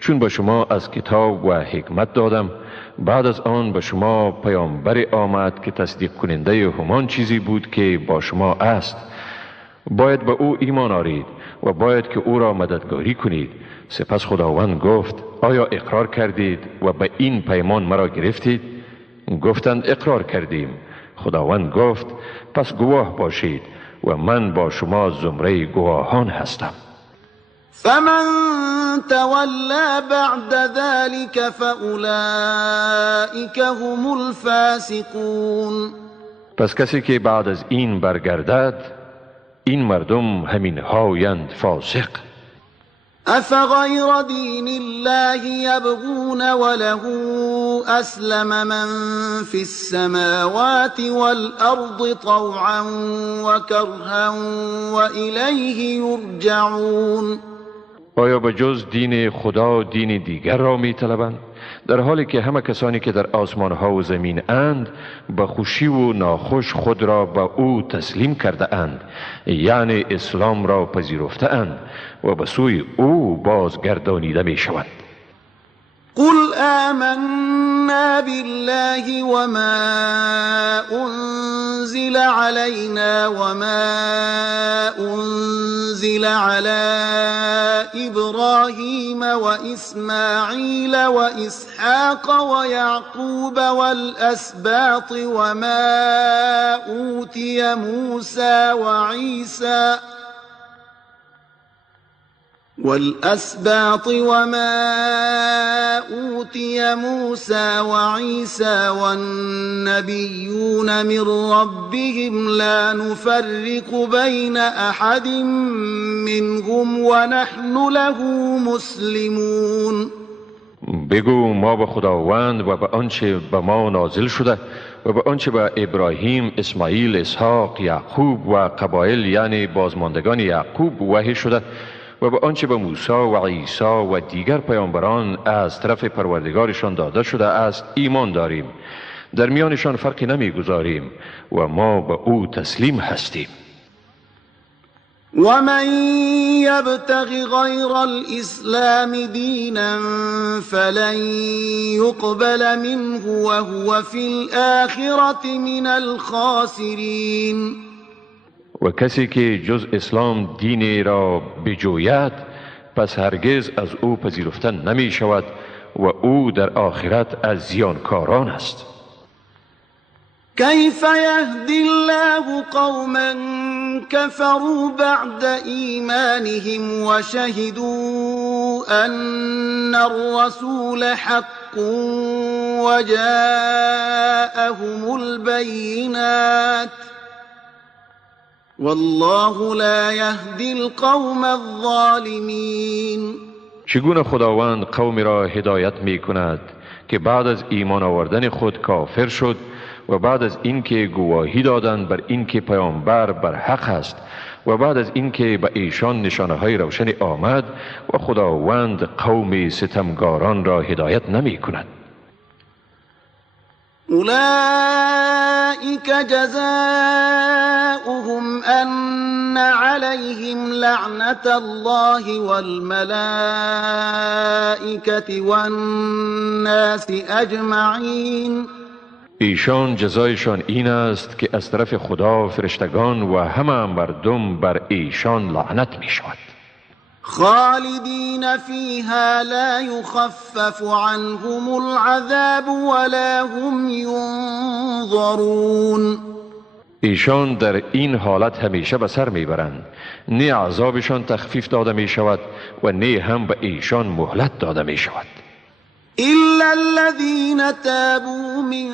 چون به شما از کتاب و حکمت دادم، بعد از آن به شما پیامبر آمد که تصدیق کننده همان چیزی بود که با شما است. باید به او ایمان آورید و باید که او را مددگاری کنید. سپس خداوند گفت آیا اقرار کردید و به این پیمان مرا گرفتید؟ گفتند اقرار کردیم. خداوند گفت پس گواه باشید و من با شما زمره گواهان هستم. فمن تولى بعد ذلك فأولئك هم الفاسقون. پس کسی که بعد از این برگردد، این مردم همین هایند فاسق. أفغير دين الله يبغون وله أسلم من في السماوات والأرض طوعا وكرها وإليه يرجعون. آیا به جز دین خدا دین دیگر را می طلبند؟ در حالی که همه کسانی که در آسمان ها و زمین اند به خوشی و ناخوش خود را به او تسلیم کرده اند، یعنی اسلام را پذیرفته اند و به سوی او بازگردانیده می شوند. قل آمنا بالله وما أنزل علينا وما أنزل على إبراهيم وإسماعيل وإسحاق ويعقوب والأسباط وما أوتي موسى وعيسى والنبيون من ربهم لا نفرق بين أحد منهم ونحن له مسلمون. بگو ما به خداوند و به آنچه به ما نازل شده و به آنچه به ابراهیم، اسماعیل، اسحاق، یعقوب و قبایل یعنی بازماندگان یعقوب وحی شده و به آنچه به موسی و عیسی و دیگر پیامبران از طرف پروردگارشان داده شده است ایمان داریم، در میانشان فرقی نمیگذاریم و ما به او تسلیم هستیم. ومن يبتغ غير الإسلام دينا فلن يقبل منه وهو في الآخرة من الخاسرين. و کسی که جز اسلام دینی را بجوید پس هرگز از او پذیرفته نمی شود و او در آخرت از زیانکاران است. كيف يهدي الله قوما كفروا بعد إيمانهم وشهدوا أن الرسول حق وجاءهم البينات والله لا يهدي القوم الظالمين. چگونه خداوند قومی را هدایت می کند که بعد از ایمان آوردن خود کافر شد و بعد از اینکه گواهی دادند بر اینکه پیامبر بر حق است و بعد از اینکه به ایشان نشانه های روشن آمد و خداوند قوم ستمگاران را هدایت نمی کند. أولئك جزاؤهم أن عليهم لعنة الله والملائكة والناس أجمعين. ایشان جزایشان این است که از طرف خدا، فرشتگان و همه مردم بر ایشان لعنت می شود. خالدین فیها لا یخفف عنهم العذاب ولا هم ینظرون. ایشان در این حالت همیشه به سر میبرند، نه عذابشان تخفیف داده می شود و نه هم به ایشان مهلت داده می شود. إلا الذين تابوا من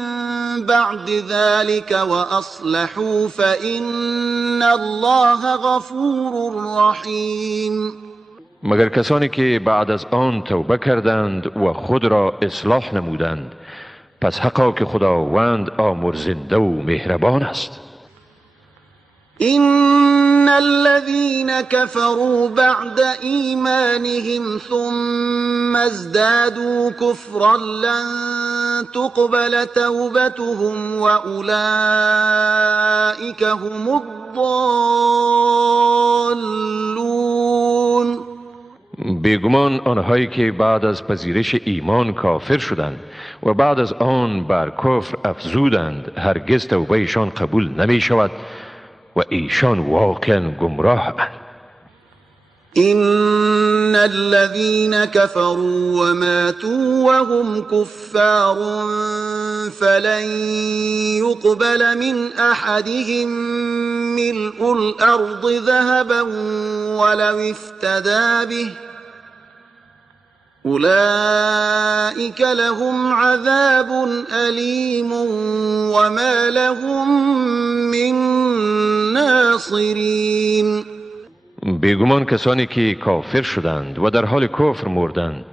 بعد ذلك وأصلحوا فإن الله غفور رحيم. مگر کسانی که بعد از آن توبه کردند و خود را اصلاح نمودند، پس حقا که خداوند آمرزنده و مهربان است. إن الذين كفروا بعد إيمانهم ثم ازدادوا كفرا لن تقبل توبتهم وأولئك هم الضالون. بیگمان آنهایی که بعد از پذیرش ایمان کافر شدند و بعد از آن بر کفر افزودند هرگز توبه ایشان قبول نمی شود و ایشان واقعا گمراه اند. إن الذين كفروا وماتوا وهم كفار فلن يقبل من أحدهم ملء الأرض ذهبا ولو افتدى به أولئك لهم عذاب أليم وما لهم من ناصرين. بیگمان کسانی که کافر شدند و در حال کفر مردند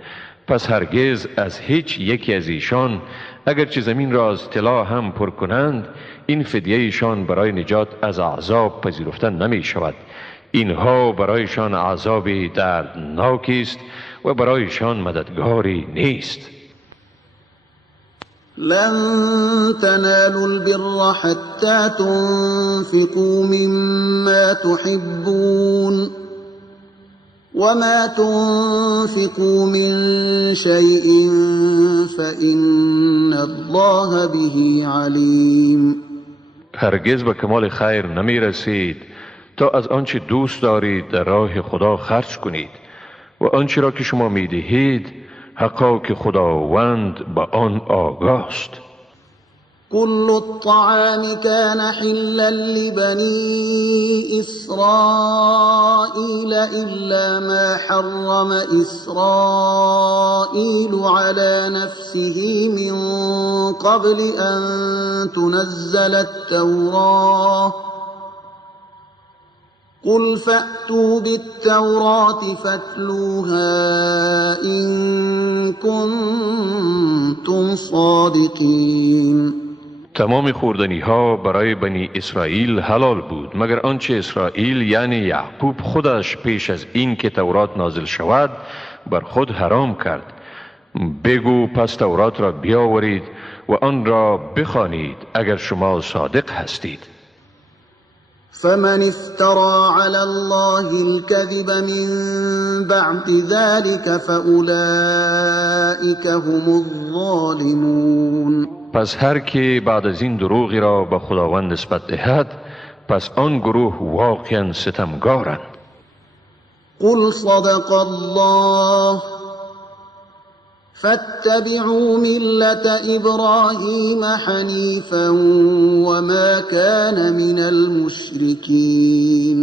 پس هرگز از هیچ یکی از ایشان اگرچه زمین را از طلا هم پر کنند این فدیه ایشان برای نجات از عذاب پذیرفته نمی شود. اینها برایشان عذاب دردناکی است و برایشان مددگاری نیست. لن تنالوا البر حتى تنفقوا مما تحبون وما تنفقوا من شيء فإن الله به عليم. هرگز به کمال خیر نمی رسید تا از آنچه دوست دارید در راه خدا خرج کنید و آنچه را که شما می دهید حقا که خداوند با آن آگاه است. كل الطعام كان حلا لبني إسرائيل إلا ما حرم إسرائيل على نفسه من قبل أن تنزل التوراة قل فأتوا بالتوراة فاتلوها إن كنتم صادقين. تمام خوردنی ها برای بنی اسرائیل حلال بود مگر آنچه اسرائیل یعنی یعقوب خودش پیش از این که تورات نازل شود بر خود حرام کرد. بگو پس تورات را بیاورید و آن را بخوانید اگر شما صادق هستید. فمن افترى على الله الكذب من بعد ذلك فأولئك هم الظالمون. پس هر که بعد از این دروغی را به خداوند نسبت دهد پس آن گروه واقعا ستمگارند. قل صدق الله فاتبعوا ملة إبراهيم حنيفا وما كان من المشركين.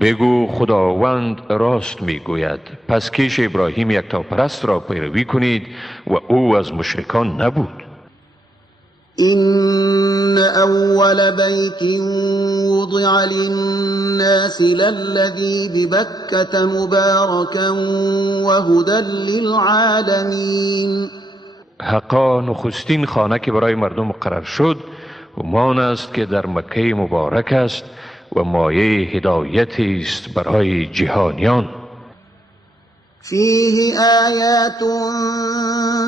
بگو خداوند راست میگوید پس کیش ابراهیم یکتاپرست را پیروی کنید و او از مشرکان نبود. إن أول بيت وضع للناس للذي ببكة مباركا وهدى للعالمين. حقا نخستین خانه که برای مردم مقرر شد همان است که در مکه مبارک است و مایه هدایتی است برای جهانیان. فيه آيات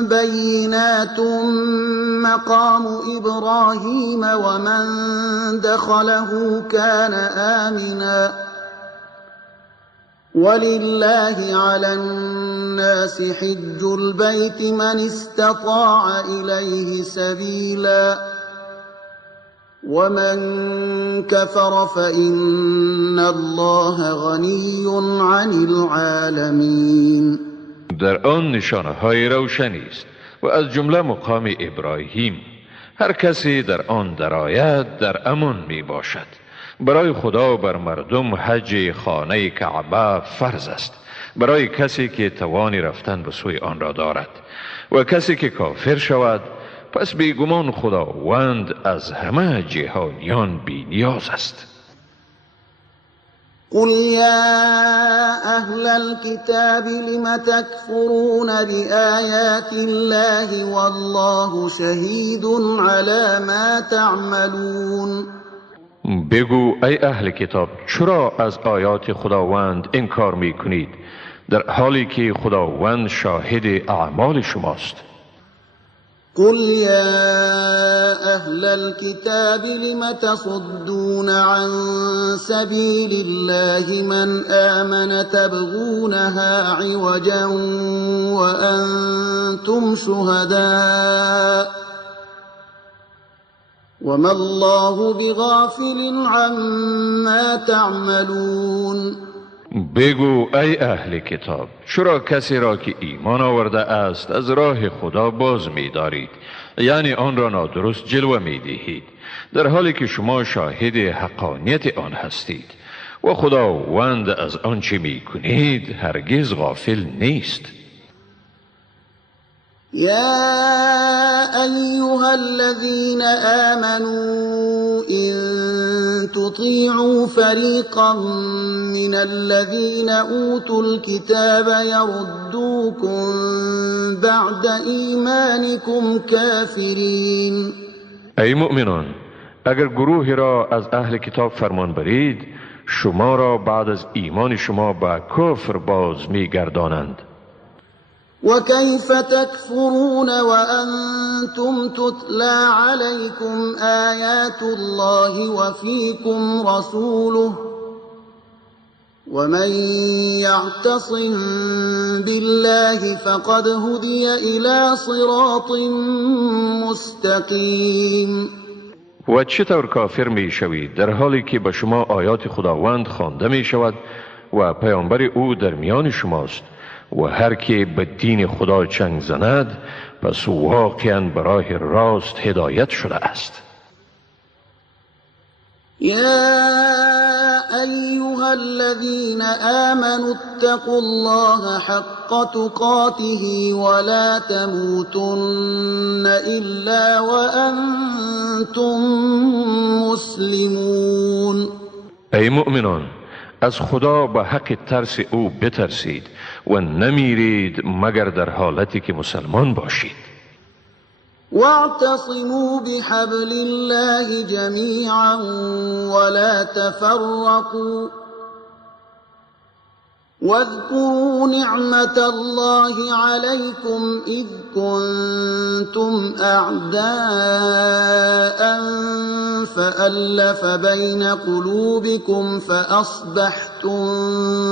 بينات مقام إبراهيم ومن دخله كان آمنا ولله على الناس حج البيت من استطاع إليه سبيلا ومن كفر فإن الله غني عن العالمين. در آن نشانه های روشنی است و از جمله مقام ابراهیم. هر کسی در آن درآید در امان می باشد. برای خدا بر مردم حج خانه کعبه فرض است برای کسی که توانی رفتن به سوی آن را دارد و کسی که کافر شود پس بیگمان خداوند از همه جهانیان بی نیاز است. قل يا أهل الكتاب لم تكفرون بآيات الله والله شهيد على ما تعملون. بگو ای اهل کتاب چرا از آیات خداوند انکار می کنید در حالی که خداوند شاهد اعمال شماست. قل يا أهل الكتاب لم تصدون عن سبيل الله من آمن تبغونها عوجا وأنتم شهداء وما الله بغافل عما تعملون. بگو ای اهل کتاب چرا کسی را که ایمان آورده است از راه خدا باز می دارید یعنی آن را نادرست جلوه می دهید در حالی که شما شاهد حقانیت آن هستید و خداوند از آنچه می کنید هرگز غافل نیست. يا أيها الذين آمنوا إن تطيعوا فريقا من الذين أوتوا الكتاب يردوكم بعد إيمانكم كافرين. ای مؤمنان اگر گروهی را از اهل کتاب فرمان برید شما را بعد از ایمان شما به کفر باز می گردانند. وكيف تكفرون وأنتم تتلى عليكم آيات الله وفيكم رسوله ومن يعتصم بالله فقد هدي إلى صراط مستقيم. و چطور کافر می شوید در حالی که به شما آیات خداوند خوانده می شود و پیامبر او در میان شماست و هر که به دین خدا چنگ زند پس واقعا به راه راست هدایت شده است. يا أيها الذين آمنوا اتقوا الله حق تقاته ولا تموتن إلا وأنتم مسلمون. ای مؤمنان، از خدا به حق ترس او بترسید و نمیرید مگر در حالتی که مسلمان باشید. واعتصموا بحبل الله جميعا ولا تفرقوا واذكروا نعمة الله عليكم إذ كنتم أعداء فألف بين قلوبكم فأصبحتم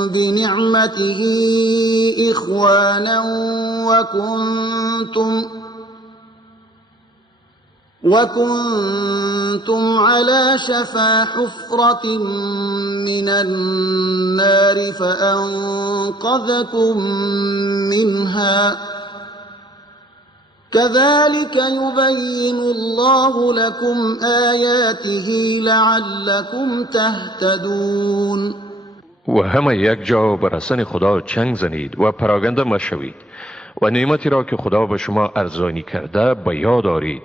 بنعمته إخوانا وكنتم على شفا حفرة من النار فأنقذكم منها كذلك يبين الله لكم آياته لعلكم تهتدون. و همه یک جا بر حسن خدا چنگ زنید و پراگنده مشوید و نعمتی را که خدا به شما ارزانی کرده به یاد آرید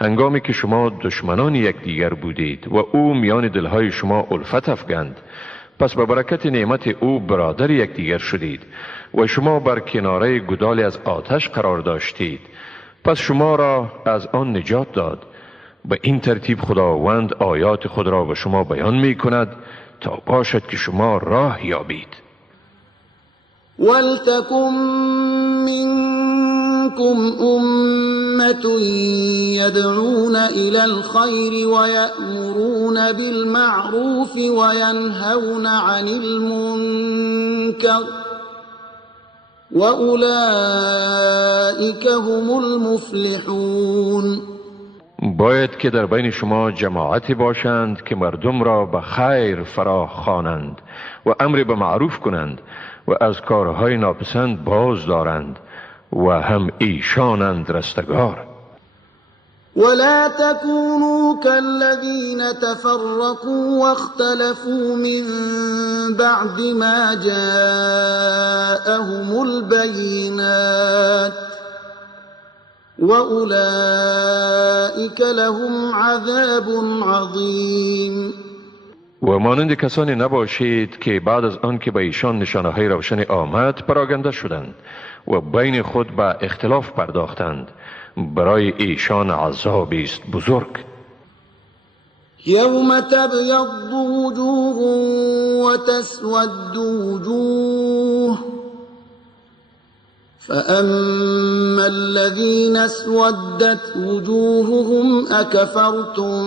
هنگامی که شما دشمنان یکدیگر بودید و او میان دلهای شما الفت افکند. پس به برکت نعمت او برادر یکدیگر شدید و شما بر کناره گودالی از آتش قرار داشتید. پس شما را از آن نجات داد. به این ترتیب خداوند آیات خود را به شما بیان می کند تا باشد که شما راه یابید. ولتكن منكم أمة يدعون إلى الخير ويأمرون بالمعروف وينهون عن المنكر وأولئك هم المفلحون. باید که در بین شما جماعتی باشند که مردم را به خیر فرا خوانند و امر به معروف کنند و از کارهای ناپسند باز دارند و هم ایشانند رستگار. ولا تكونوا كالذين تفرقوا واختلفوا من بعد ما جاءهم البينات وأولئك لهم عذاب عظيم. و مانند کسانی نباشید که بعد از آن که به ایشان نشانه های روشن آمد پراگنده شدند و بین خود به اختلاف پرداختند. برای ایشان عذابی است بزرگ. یوم تبیض وجوه وتسود وجوه فأما الذين اسودت وجوههم أكفرتم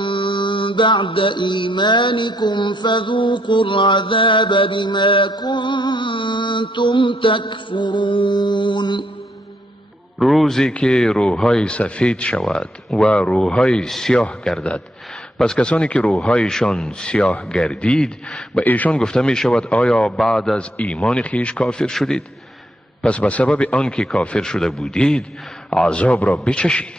بعد إيمانكم فذوقوا العذاب بما كنتم تكفرون. روزی که روحای سفید شود و روحای سیاه گردد، پس کسانی که روحایشان سیاه گردید به ایشان گفته می شود آیا بعد از ایمان خیش کافر شدید؟ پس به سبب آنکه کافر شده بودید عذاب را بچشید.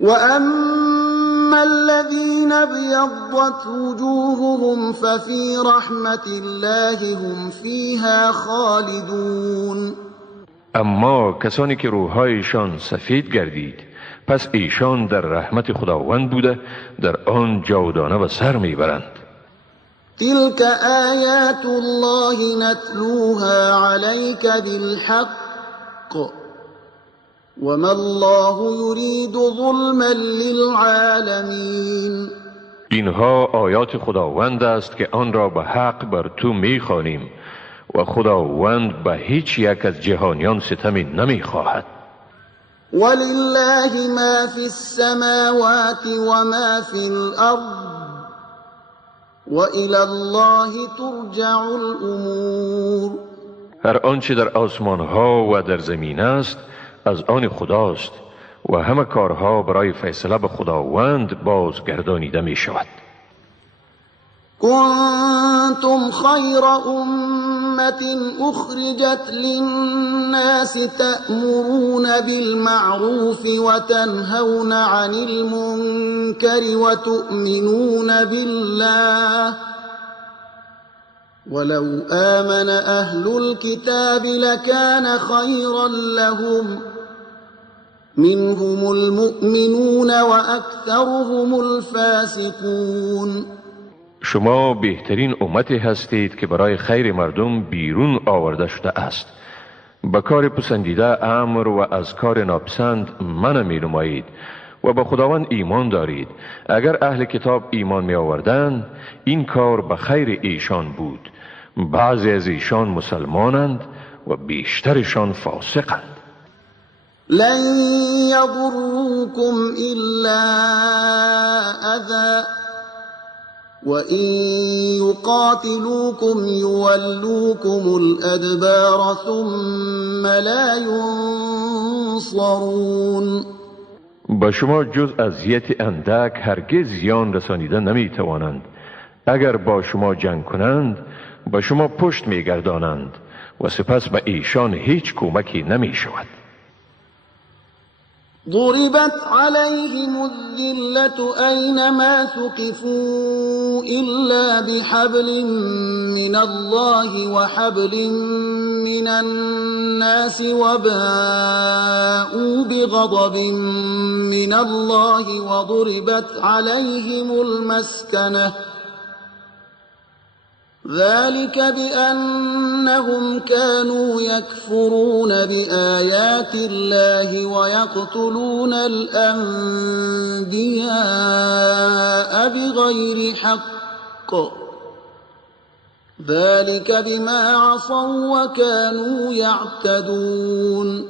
و اما الذين ابيضت وجوههم ففي رحمة الله هم فيها خالدون. اما کسانی که روحایشان سفید گردید پس ایشان در رحمت خداوند بوده در آن جاودانه و سر میبرند. تلك آیات الله نتلوها عليك بالحق وما الله يريد ظلما للعالمين. اینها آیات خداوند است که آن را به حق بر تو میخوانیم و خداوند به هیچ یک از جهانیان ستمی نمیخواهد. ولله ما في السماوات وما في الأرض وإلى الله ترجع الأمور. هر آنچه در آسمان ها و در زمین است از آن خداست و همه کارها برای فیصله به خداوند بازگردانیده می شود. كنتم خير أمة أخرجت للناس تأمرون بالمعروف وتنهون عن المنكر وتؤمنون بالله ولو آمن أهل الكتاب لكان خيرا لهم منهم المؤمنون وأكثرهم الفاسقون. شما بهترین امتی هستید که برای خیر مردم بیرون آورده شده است. به کار پسندیده امر و از کار ناپسند منع می نمایید و به خداوند ایمان دارید. اگر اهل کتاب ایمان می آوردند این کار به خیر ایشان بود. بعضی از ایشان مسلمانند و بیشترشان فاسقند. لن يضروكم إلا أذى وإن يقاتلوكم يولوكم الأدبار ثم لا ينصرون. با شما جز اذیت اندک هرگز زیان رسانیده نمی توانند. اگر با شما جنگ کنند با شما پشت می گردانند و سپس به ایشان هیچ کمکی نمی شود. ضربت عليهم الذلة أينما ثقفوا إلا بحبل من الله وحبل من الناس وباءوا بغضب من الله وضربت عليهم المسكنة ذلك بأنهم كانوا يكفرون بآيات الله ويقتلون الأنبياء بغير حق ذلك بما عصوا وكانوا يعتدون.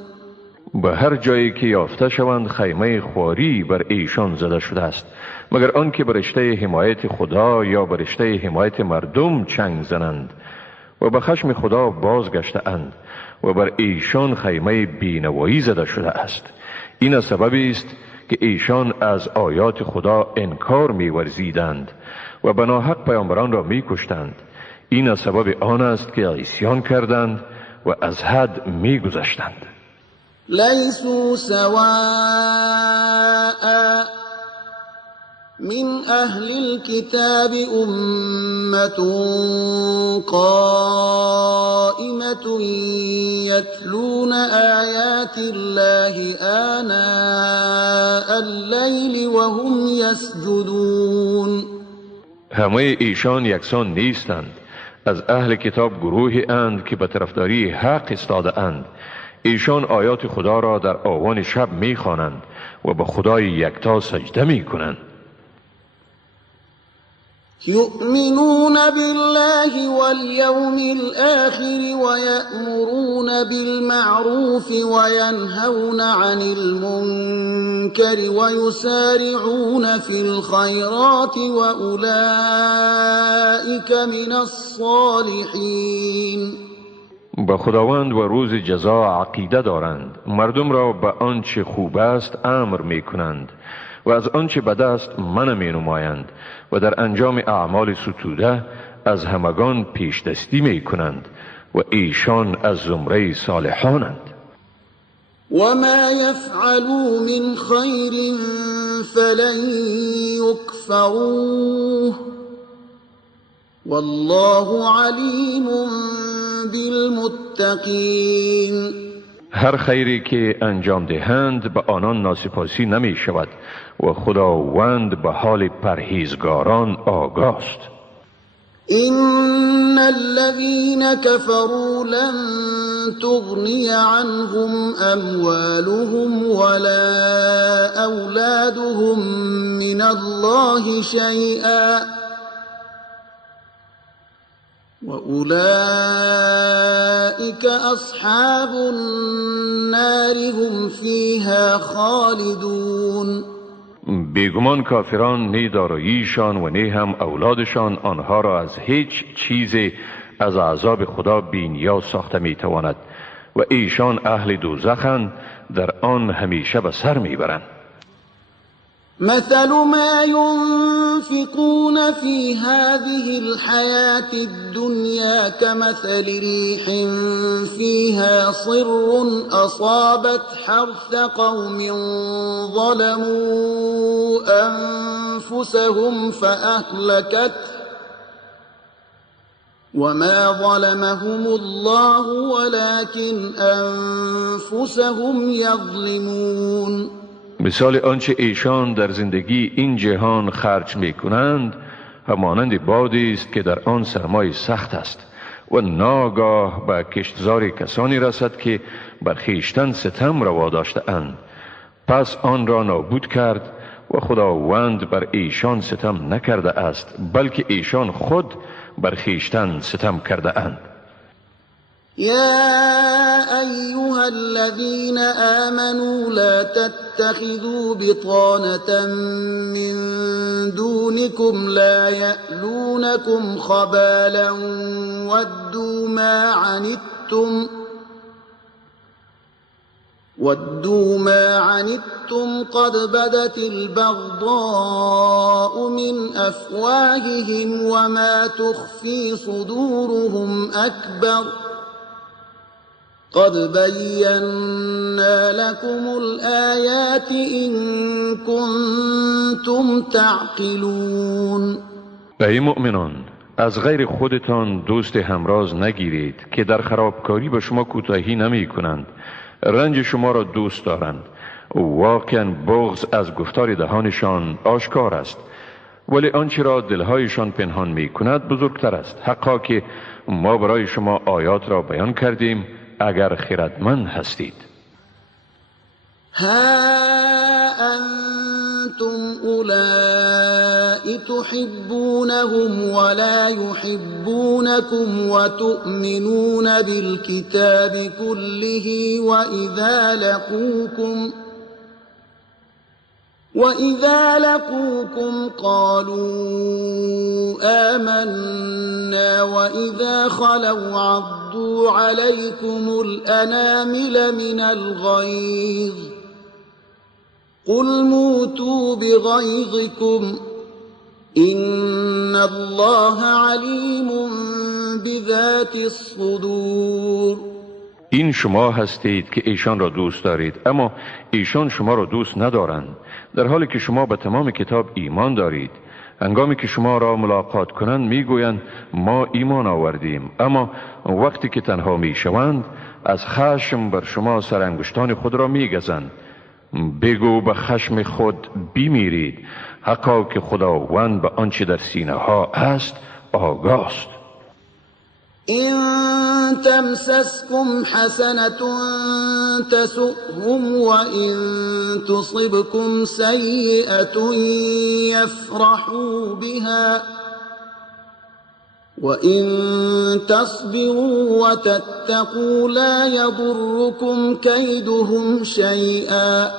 به هر جایی که یافته شوند خیمه خواری بر ایشان زده شده است مگر آنکه به رشته حمایت خدا یا به رشته حمایت مردم چنگ زنند و به خشم خدا بازگشته اند و بر ایشان خیمه بینوایی زده شده است. این سببی است که ایشان از آیات خدا انکار می‌ورزیدند و به ناحق پیامبران را می‌کشتند. این سبب آن است که عصیان کردند و از حد می‌گذشتند. لیسوا سواء من أهل الكتاب أمة قائمة يتلون آيات الله آناء الليل وهم يسجدون. همه ایشان یکسان نیستند. از اهل کتاب گروهی اند که به طرفداری حق استاده اند. ایشان آیات خدا را در آوان شب میخوانند و به خدای یکتا سجده میکنند. يؤمنون بالله واليوم الآخر ويأمرون بالمعروف وينهون عن المنكر ويسارعون في الخيرات وأولئك من الصالحين. به خداوند و روز جزا عقیده دارند. مردم را به آنچه خوب است امر می کنند و از آنچه بد است منع می نمایند و در انجام اعمال ستوده از همگان پیش دستی می کنند و ایشان از زمره صالحانند. وما يفعلوا من خير فلن يكفروه والله عليم بالمتقين. هر خیری که انجام دهند به آنان ناسپاسی نمی شود و خداوند به حال پرهیزگاران آگاه است. إن الذين كفروا لن تغني عنهم أموالهم ولا أولادهم من الله شيئا وأولئك أصحاب النار هم فيها خالدون. بیگمان کافران نی داراییشان و نی هم اولادشان آنها را از هیچ چیزی از عذاب خدا بی‌نیاز ساخته میتواند و ایشان اهل دوزخند، در آن همیشه به سر میبرند. مثل ما ينفقون في هذه الحياة الدنيا كمثل ريح فيها صر أصابت حرث قوم ظلموا أنفسهم فأهلكته وما ظلمهم الله ولكن أنفسهم يظلمون. مثال آنچه ایشان در زندگی این جهان خرج می کنند همانند بادی است که در آن سرمای سخت است و ناگاه به کشتزار کسانی رسد که بر خویشتن ستم روا داشته اند، پس آن را نابود کرد و خداوند بر ایشان ستم نکرده است بلکه ایشان خود بر خویشتن ستم کرده اند. يا أيها الذين آمنوا لا تتخذوا بطانة من دونكم لا يألونكم خبالا ودوا ما عنتم قد بدت البغضاء من أفواههم وما تخفي صدورهم أكبر قد بينا لكم الآيات إن كنتم تعقلون. ای مؤمنان، از غیر خودتان دوست همراز نگیرید که در خرابکاری به شما کوتاهی نمی کنند، رنج شما را دوست دارند. واقعا بغض از گفتار دهانشان آشکار است، ولی آنچه را دلهایشان پنهان می کند بزرگتر است. حقا که ما برای شما آیات را بیان کردیم اگر خردمند هستید. ها أنتم أولئك تحبونهم ولا يحبونكم وتؤمنون بالكتاب كله وإذا لقوكم قالوا آمنا وإذا خلوا عضوا عليكم الأنامل من الغيظ قل موتوا بغيظكم إن الله عليم بذات الصدور. این شما هستید که ایشان را دوست دارید اما ایشان شما را دوست ندارند، در حالی که شما به تمام کتاب ایمان دارید. هنگامی که شما را ملاقات کنند میگویند ما ایمان آوردیم، اما وقتی که تنها میشوند از خشم بر شما سرانگشتان خود را میگزند. بگو به خشم خود بمیرید، حقا که خداوند به آنچه در سینه ها است آگاه است. إن تمسسكم حسنة تسؤهم وإن تصبكم سيئة يفرحوا بها وإن تصبروا وتتقوا لا يضركم كيدهم شيئا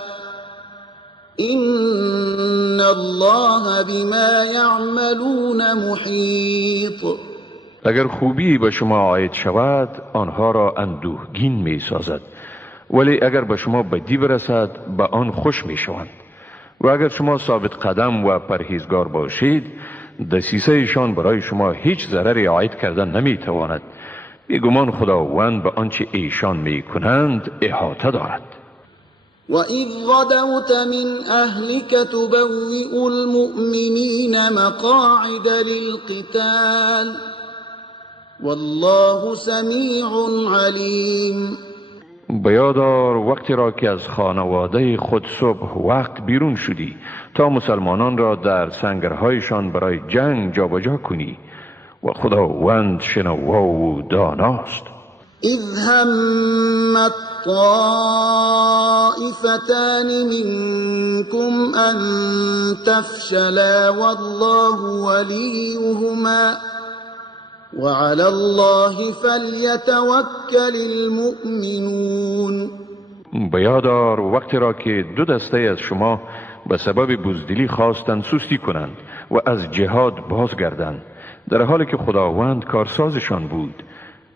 إن الله بما يعملون محيط. اگر خوبی به شما عاید شود آنها را اندوهگین می سازد، ولی اگر به شما بدی برسد به آن خوش می شوند. و اگر شما ثابت قدم و پرهیزگار باشید دسیسه ایشان برای شما هیچ ضرری عاید کردن نمی تواند. بیگمان خداوند به آنچه ایشان می کنند احاطه دارد. وَإِذْ غَدَوْتَ مِنْ أَهْلِكَ تُبَوِّئُ الْمُؤْمِنِينَ مَقَاعِدَ لِلْقِتَالِ والله سمیع علیم. بیادار وقتی را که از خانواده خود صبح وقت بیرون شدی تا مسلمانان را در سنگرهایشان برای جنگ جابجا کنی و خداوند شنوا و داناست. اذ همت طائفتان منكم ان تفشلا والله وليهما وعلى الله فليتوكل المؤمنون. بیادار وقتی را که دو دسته از شما به سبب بزدلی خواستند سستی کنند و از جهاد بازگردند، در حالی که خداوند کارسازشان بود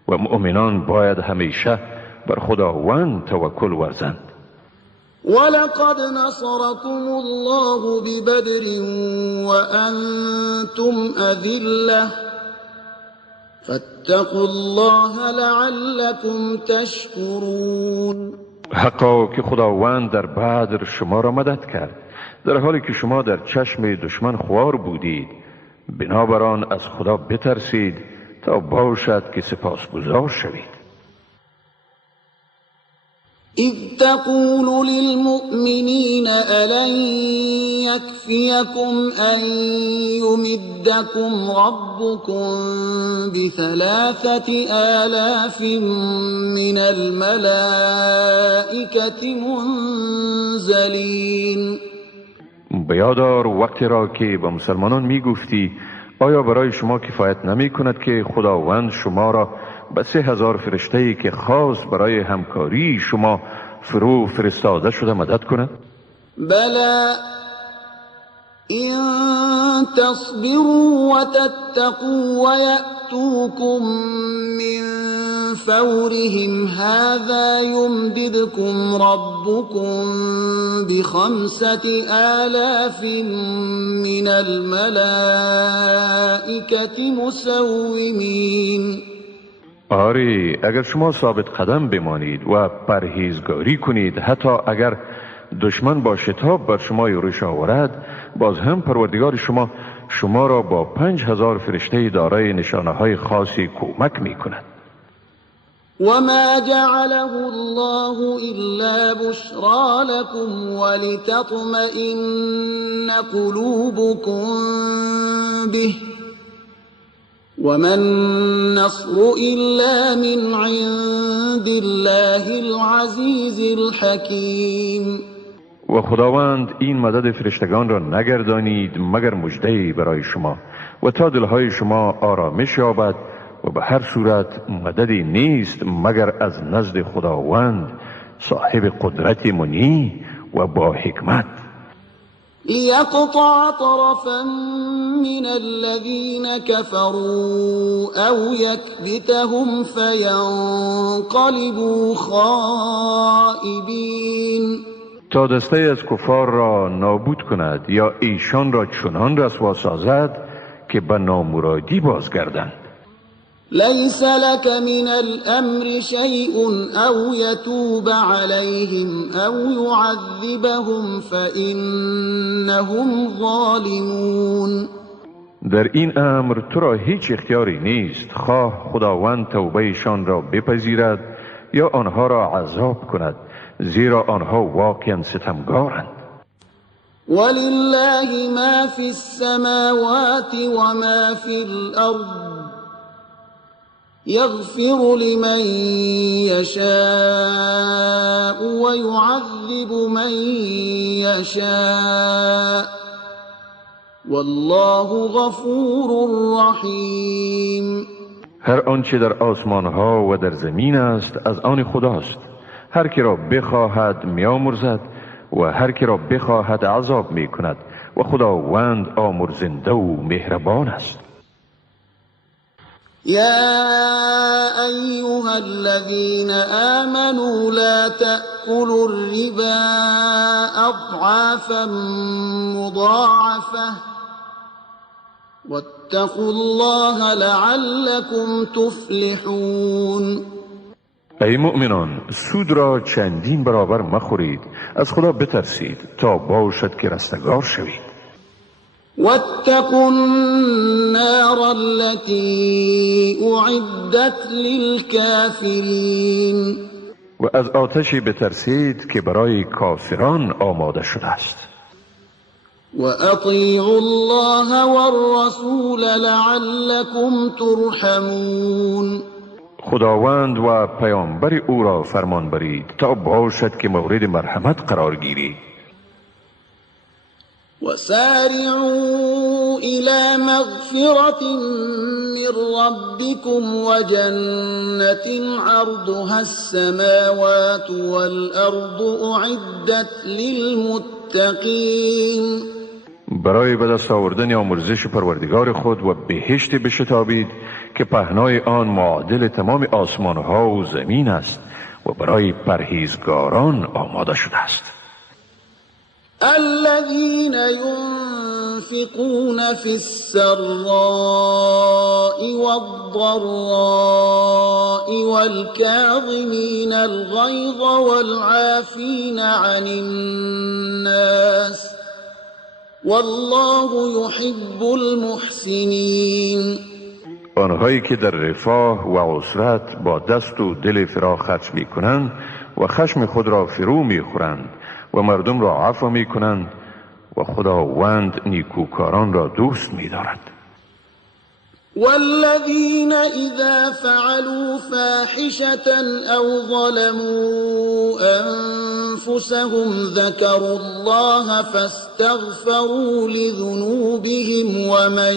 و مؤمنان باید همیشه بر خداوند توکل ورزند. ولقد نصركم الله ببدر وأنتم أذلة فاتقوا الله لعلكم تشكرون. حقا که خداوند در بدر شما را مدد کرد در حالی که شما در چشم دشمن خوار بودید، بنابراین از خدا بترسید تا باشد که سپاسگزار شوید. إذ تقول للمؤمنين ألن يكفيكم أن يمدكم ربكم ب3,000 من الملائكة منزلين. بیادار وقتی را که با مسلمانان می گفتی آیا برای شما کفایت نمی کند که خداوند شما را به 3,000 فرشته‌ای که خاص برای همکاری شما فرستاده شده مدد کند؟ بلى إن تصبروا وتتقوا ويأتوكم من فورهم هذا يمددكم ربكم ب5,000 من الملائكة مسومين. آری، اگر شما ثابت قدم بمانید و پرهیزگاری کنید، حتی اگر دشمن با شتاب بر شما یورش آورد، باز هم پروردگار شما را با 5,000 فرشته دارای نشانه های خاصی کمک می کند. وما جعله الله إلا بشرى لكم ولتطمئن قلوبكم به وما النصر إلا من عند الله العزيز الحكيم. و خداوند این مدد فرشتگان را نگردانید مگر مژده‌ای برای شما و تا دلهای شما آرامش یابد و به هر صورت مددی نیست مگر از نزد خداوند صاحب قدرت منی و با حکمت. ليقطع طرفا من الذين كفروا أو يكبتهم فينقلبوا خائبين. تا دسته از کفار را نابود کند یا ایشان را چنان رسوا سازد که به نامرادی بازگردند. ليس لك من الأمر شيء أو يتوب عليهم أو يعذبهم فإنهم ظالمون. در این امر تو را هیچ اختیاری نیست، خواه خداوند توبهشان را بپذیرد یا آنها را عذاب کند، زیرا آنها واقعا ستمگارند. ولله ما في السماوات وما في الأرض يغفر لمن يشاء ويعذب من يشاء والله غفور رحيم. هر آنچه در آسمان ها و در زمین است از آن خداست. هر کی را بخواهد میامرزد و هر کی را بخواهد عذاب میکند و خداوند آمرزنده و مهربان است. يا أيها الذين آمنوا لا تأكلوا الربا أضعافا مضاعفة واتقوا الله لعلكم تفلحون. ای مؤمنان، سود را چندین برابر مخورید، از خدا بترسید تا باشد که رستگار شوید. واتقوا النار التي أعدت للكافرين. و از آتشی بترسید که برای کافران آماده شده است. وأطيعوا الله والرسول لعلكم ترحمون. خداوند و پیامبر او را فرمان برید تا باشد که مورد مرحمت قرار گیرید. وسارعوا إلى مغفرة من ربكم وجنة عرضها السماوات والأرض أعدت للمتقين. برای به دست آوردن آمرزش پروردگار خود و بهشت بشتابید که پهنای آن معادل تمام آسمان ها و زمین است و برای پرهیزگاران آماده شده است. الذين ينفقون في السراء والضراء والكاظمين الغيظ والعافين عن الناس والله يحب المحسنين. آنهایی که در رفاه و عسرت با دست و دل فراخ خرج می کنند و خشم خود را فرو می خورند و مردم را عفو می کنند و خداوند نیکوکاران را دوست می دارد. والذين إذا فعلوا فاحشة أو ظلموا أنفسهم ذكروا الله فاستغفروا لذنوبهم ومن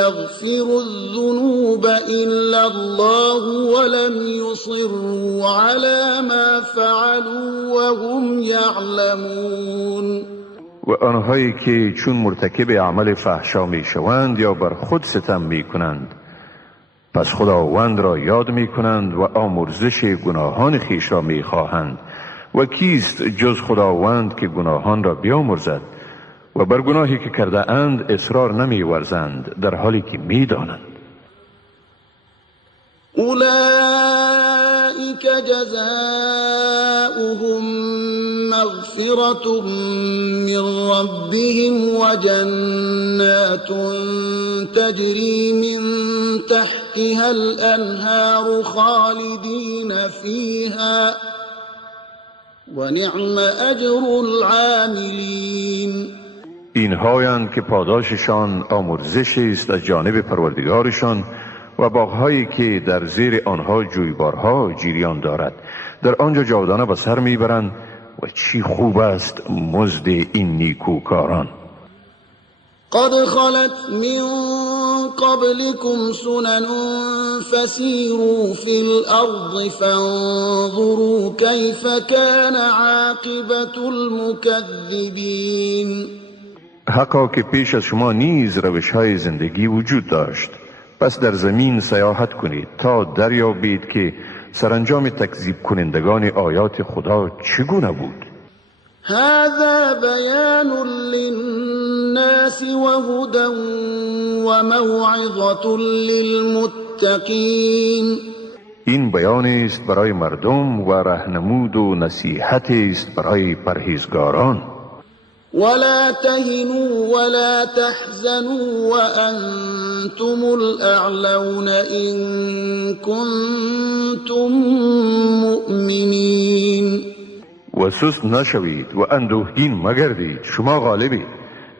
يغفر الذنوب إلا الله ولم يصروا على ما فعلوا وهم يعلمون. و آنهایی که چون مرتکب عمل فحشا می شوند یا بر خود ستم می کنند پس خداوند را یاد می کنند و آمرزش گناهان خیش را می خواهند و کیست جز خداوند که گناهان را بیامرزد و بر گناهی که کرده اند اصرار نمی ورزند در حالی که می دانند. أولئك جزاؤهم مغفرة من ربهم وجنات تجري من تحتها الأنهار خالدين فيها ونعم أجر العاملين. اینهایند که پاداششان آمرزشی است از جانب پروردگارشان و باغهایی که در زیر آنها جویبارها جریان دارد در آنجا جاودانه به سر میبرند و چی خوب است مزد این نیکوکاران. قد خلت من قبلكم سنن فسيروا في الأرض فانظروا كيف كان عاقبة المكذبين. حقا که پیش از شما نیز روش‌های زندگی وجود داشت، پس در زمین سیاحت کنید تا دریابید که سرانجام تکذیب کنندگان آیات خدا چگونه بود. هذا بيان للناس وهدى وموعظة للمتقين. این بیان است برای مردم و راهنمود و نصیحت است برای پرهیزگاران. ولا تهنوا ولا تحزنوا وأنتم الأعلون إن كنتم مؤمنين. و سست نشوید و اندوهگین مگردید، شما غالبید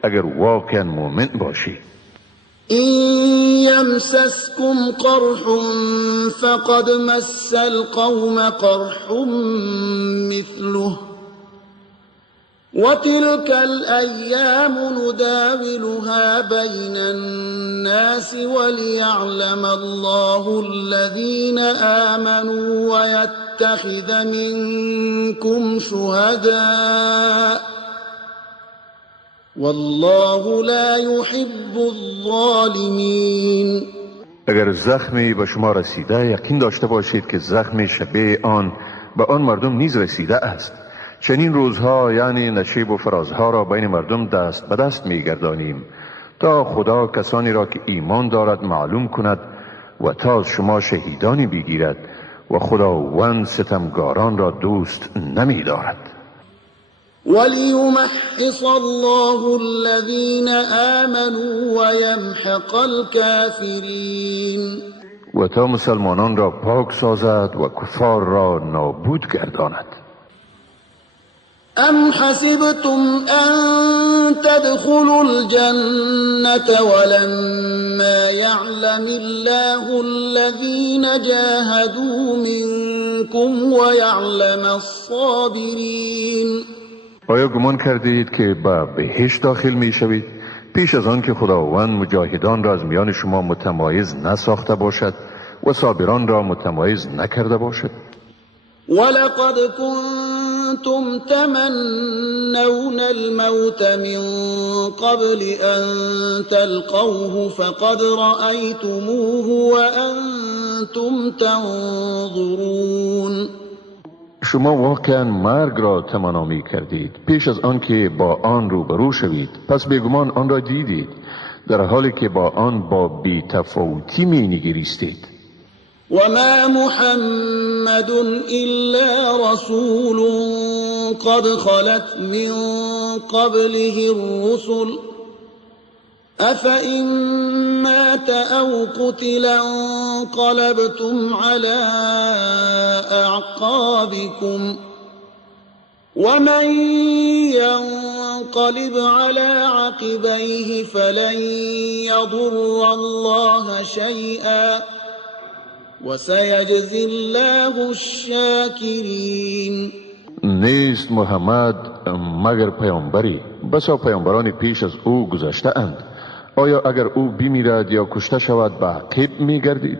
اگر واقعا مؤمن باشید. إن يمسسكم قرح فقد مس القوم قرح مثله وتلك الأيام نداولها بين الناس وليعلم الله الذين آمنوا ويتخذ منكم شهداء والله لا يحب الظالمين. اگر زخمی به شما رسیده یقین داشته باشید که زخم شبیه آن به آن مردم نیز رسیده است. چنین روزها یعنی نشیب و فرازها را بین مردم دست به دست می گردانیم تا خدا کسانی را که ایمان دارد معلوم کند و تا شما شهیدانی بگیرد و خداوند ستمگاران را دوست نمی دارد. وليمحص الله الذين آمنوا ويمحق الكافرين. و تا مسلمانان را پاک سازد و کفار را نابود گرداند. أم حسبتم أن تدخلوا الجنة ولما يعلم الله الذين جاهدوا منكم ويعلم الصابرين. آیا گمان کردید که به بهشت داخل می شوید پیش از آن که خداوند مجاهدان را از میان شما متمایز نساخته باشد و صابران را متمایز نکرده باشد؟ ولقد كنتم تمنون الموت من قبل أن تلقوه فقد رأيتموه وأنتم تنظرون. شما واقعا مرگ را تمنا می کردید پیش از آن که با آن روبرو شوید، پس بیگمان آن را دیدید در حالی که با آن با بی تفاوتی می نگریستید. وما محمد إلا رسول قد خلت من قبله الرسل أفإن مات أو قتل انقلبتم على أعقابكم ومن ينقلب على عقبيه فلن يضر الله شيئا وسيجزي الله الشاكرين. نیست محمد مگر پیامبری، بسا پیامبران پیش از او گذشته اند. آیا اگر او بمیرد یا کشته شود به عقب می گردید؟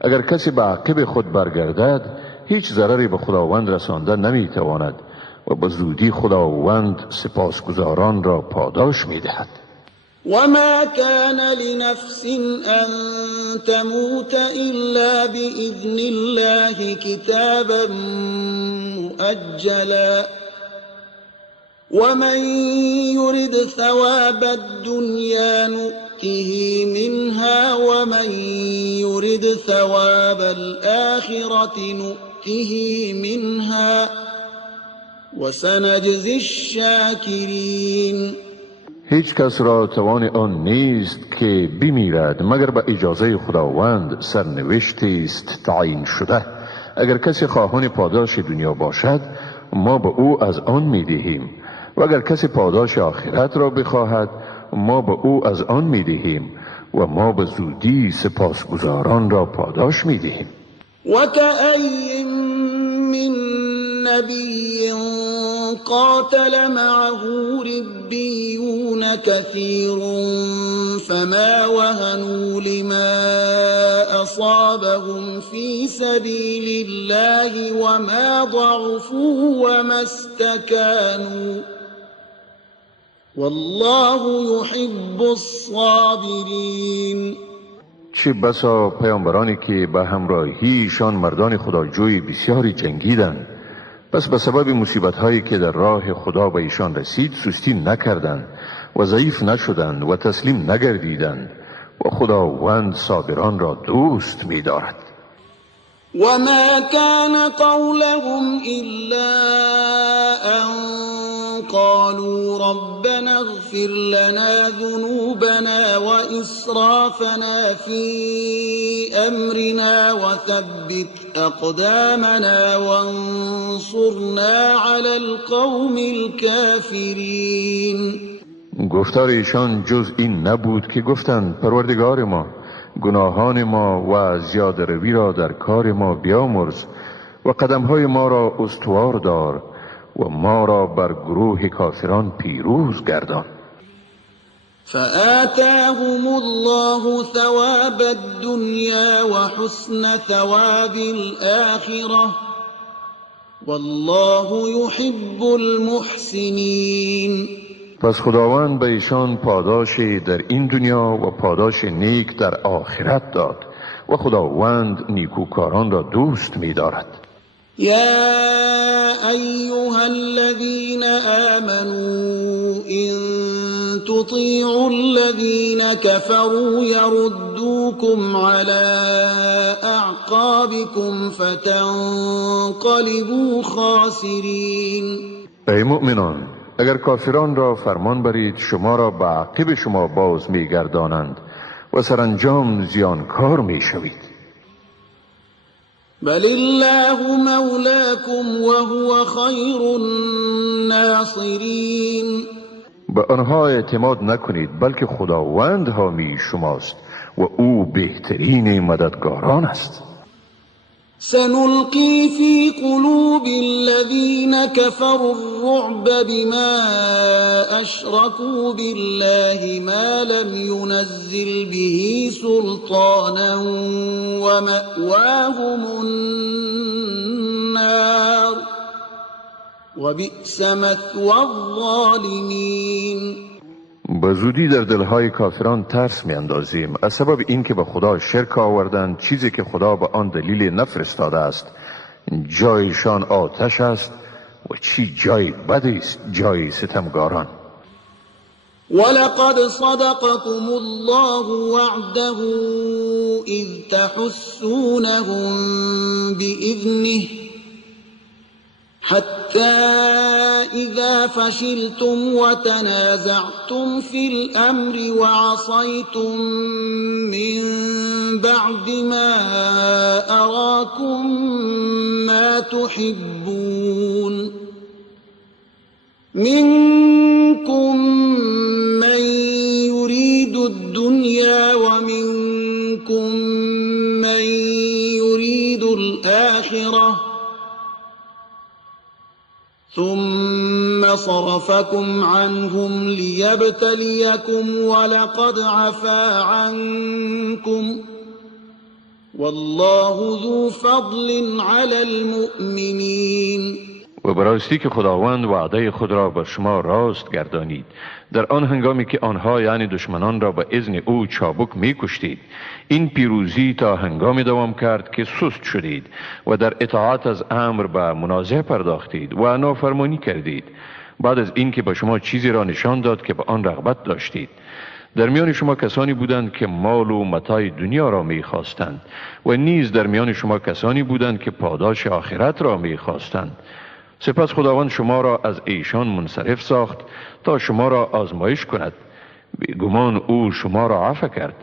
اگر کسی به عقب خود برگردد هیچ ضرری به خداوند رسانده نمی تواند و به زودی خداوند سپاسگزاران را پاداش می دهد. وما كان لنفس أن تموت إلا بإذن الله كتابا مؤجلا ومن يرد ثواب الدنيا نؤته منها ومن يرد ثواب الآخرة نؤته منها وسنجزي الشاكرين. هیچ کس را توان آن نیست که بمیرد مگر به اجازه خداوند، سرنوشتی است تعیین شده. اگر کسی خواهان پاداش دنیا باشد ما به او از آن می دهیم و اگر کسی پاداش آخرت را بخواهد ما به او از آن می دهیم و ما به زودی سپاسگزاران را پاداش می دهیم. وكأين من نبي قاتل معه ربيون كثير فما وهنوا لما أصابهم في سبيل الله وما ضعفوا وما استكانوا والله يحب الصابرين. چه بسا پیامبرانی که به همراهیشان مردان خداجوی بسیاری جنگیدند، پس به سبب مصیبت هایی که در راه خدا به ایشان رسید سستی نکردند و ضعیف نشدند و تسلیم نگردیدند و خداوند صابران را دوست می دارد. وما كان قولهم إلا أن قالوا ربنا اغفر لنا ذنوبنا وإسرافنا في أمرنا وثبت أقدامنا وانصرنا على القوم الكافرين. گفتار ایشان جز این نبود که گفتند پروردگار ما گناهان ما و زیاده روی را در کار ما بیامرز و قدمهای ما را استوار دار و ما را بر گروه کافران پیروز گردان. فآتاهم الله ثواب الدنيا وحسن ثواب الآخرة والله يحب المحسنين. پس خداوند به ایشان پاداشی در این دنیا و پاداش نیک در آخرت داد و خداوند نیکوکاران را دوست می دارد. يا أيها الذين آمنوا إن تطيعوا الذين كفروا يردوكم على أعقابكم فتنقلبوا خاسرين. ای مؤمنان اگر کافران را فرمان برید شما را به عقب شما باز می گردانند و سرانجام زیانکار می شوید. بل الله مولاكم وهو خير الناصرين. به آنها اعتماد نکنید بلکه خداوند حامی شماست و او بهترین مددگاران است. سنلقي في قلوب الذين كفروا الرعب بما أشركوا بالله ما لم ينزل به سلطانا ومأواهم النار وبئس مثوى الظالمين. به زودی در دلهای کافران ترس می اندازیم از سبب اینکه به خدا شرک آوردند چیزی که خدا به آن دلیل نفرستاده است جایشان آتش است و چی جای بدی است جای ستمگاران. ولقد صدقكم الله وعده إذ تحسونهم بإذنه حتى إذا فشلتم وتنازعتم في الأمر وعصيتم من بعد ما أراكم ما تحبون منكم من يريد الدنيا ومنكم من يريد الآخرة ثم صرفكم عنهم ليبتليكم ولقد عفا عنكم والله ذو فضل على المؤمنين. و براستی که خداوند وعده خود را بر شما راست گردانید در آن هنگامی که آنها یعنی دشمنان را به اذن او چابک می کشتید. این پیروزی تا هنگامی دوام کرد که سست شدید و در اطاعت از امر به منازعه پرداختید و نافرمانی کردید بعد از این که به شما چیزی را نشان داد که به آن رغبت داشتید. در میان شما کسانی بودند که مال و متاع دنیا را می خواستند و نیز در میان شما کسانی بودند که پاداش آخرت را می خواستند. سپس خداوند شما را از ایشان منصرف ساخت تا شما را آزمایش کند. بیگمان او شما را عفو کرد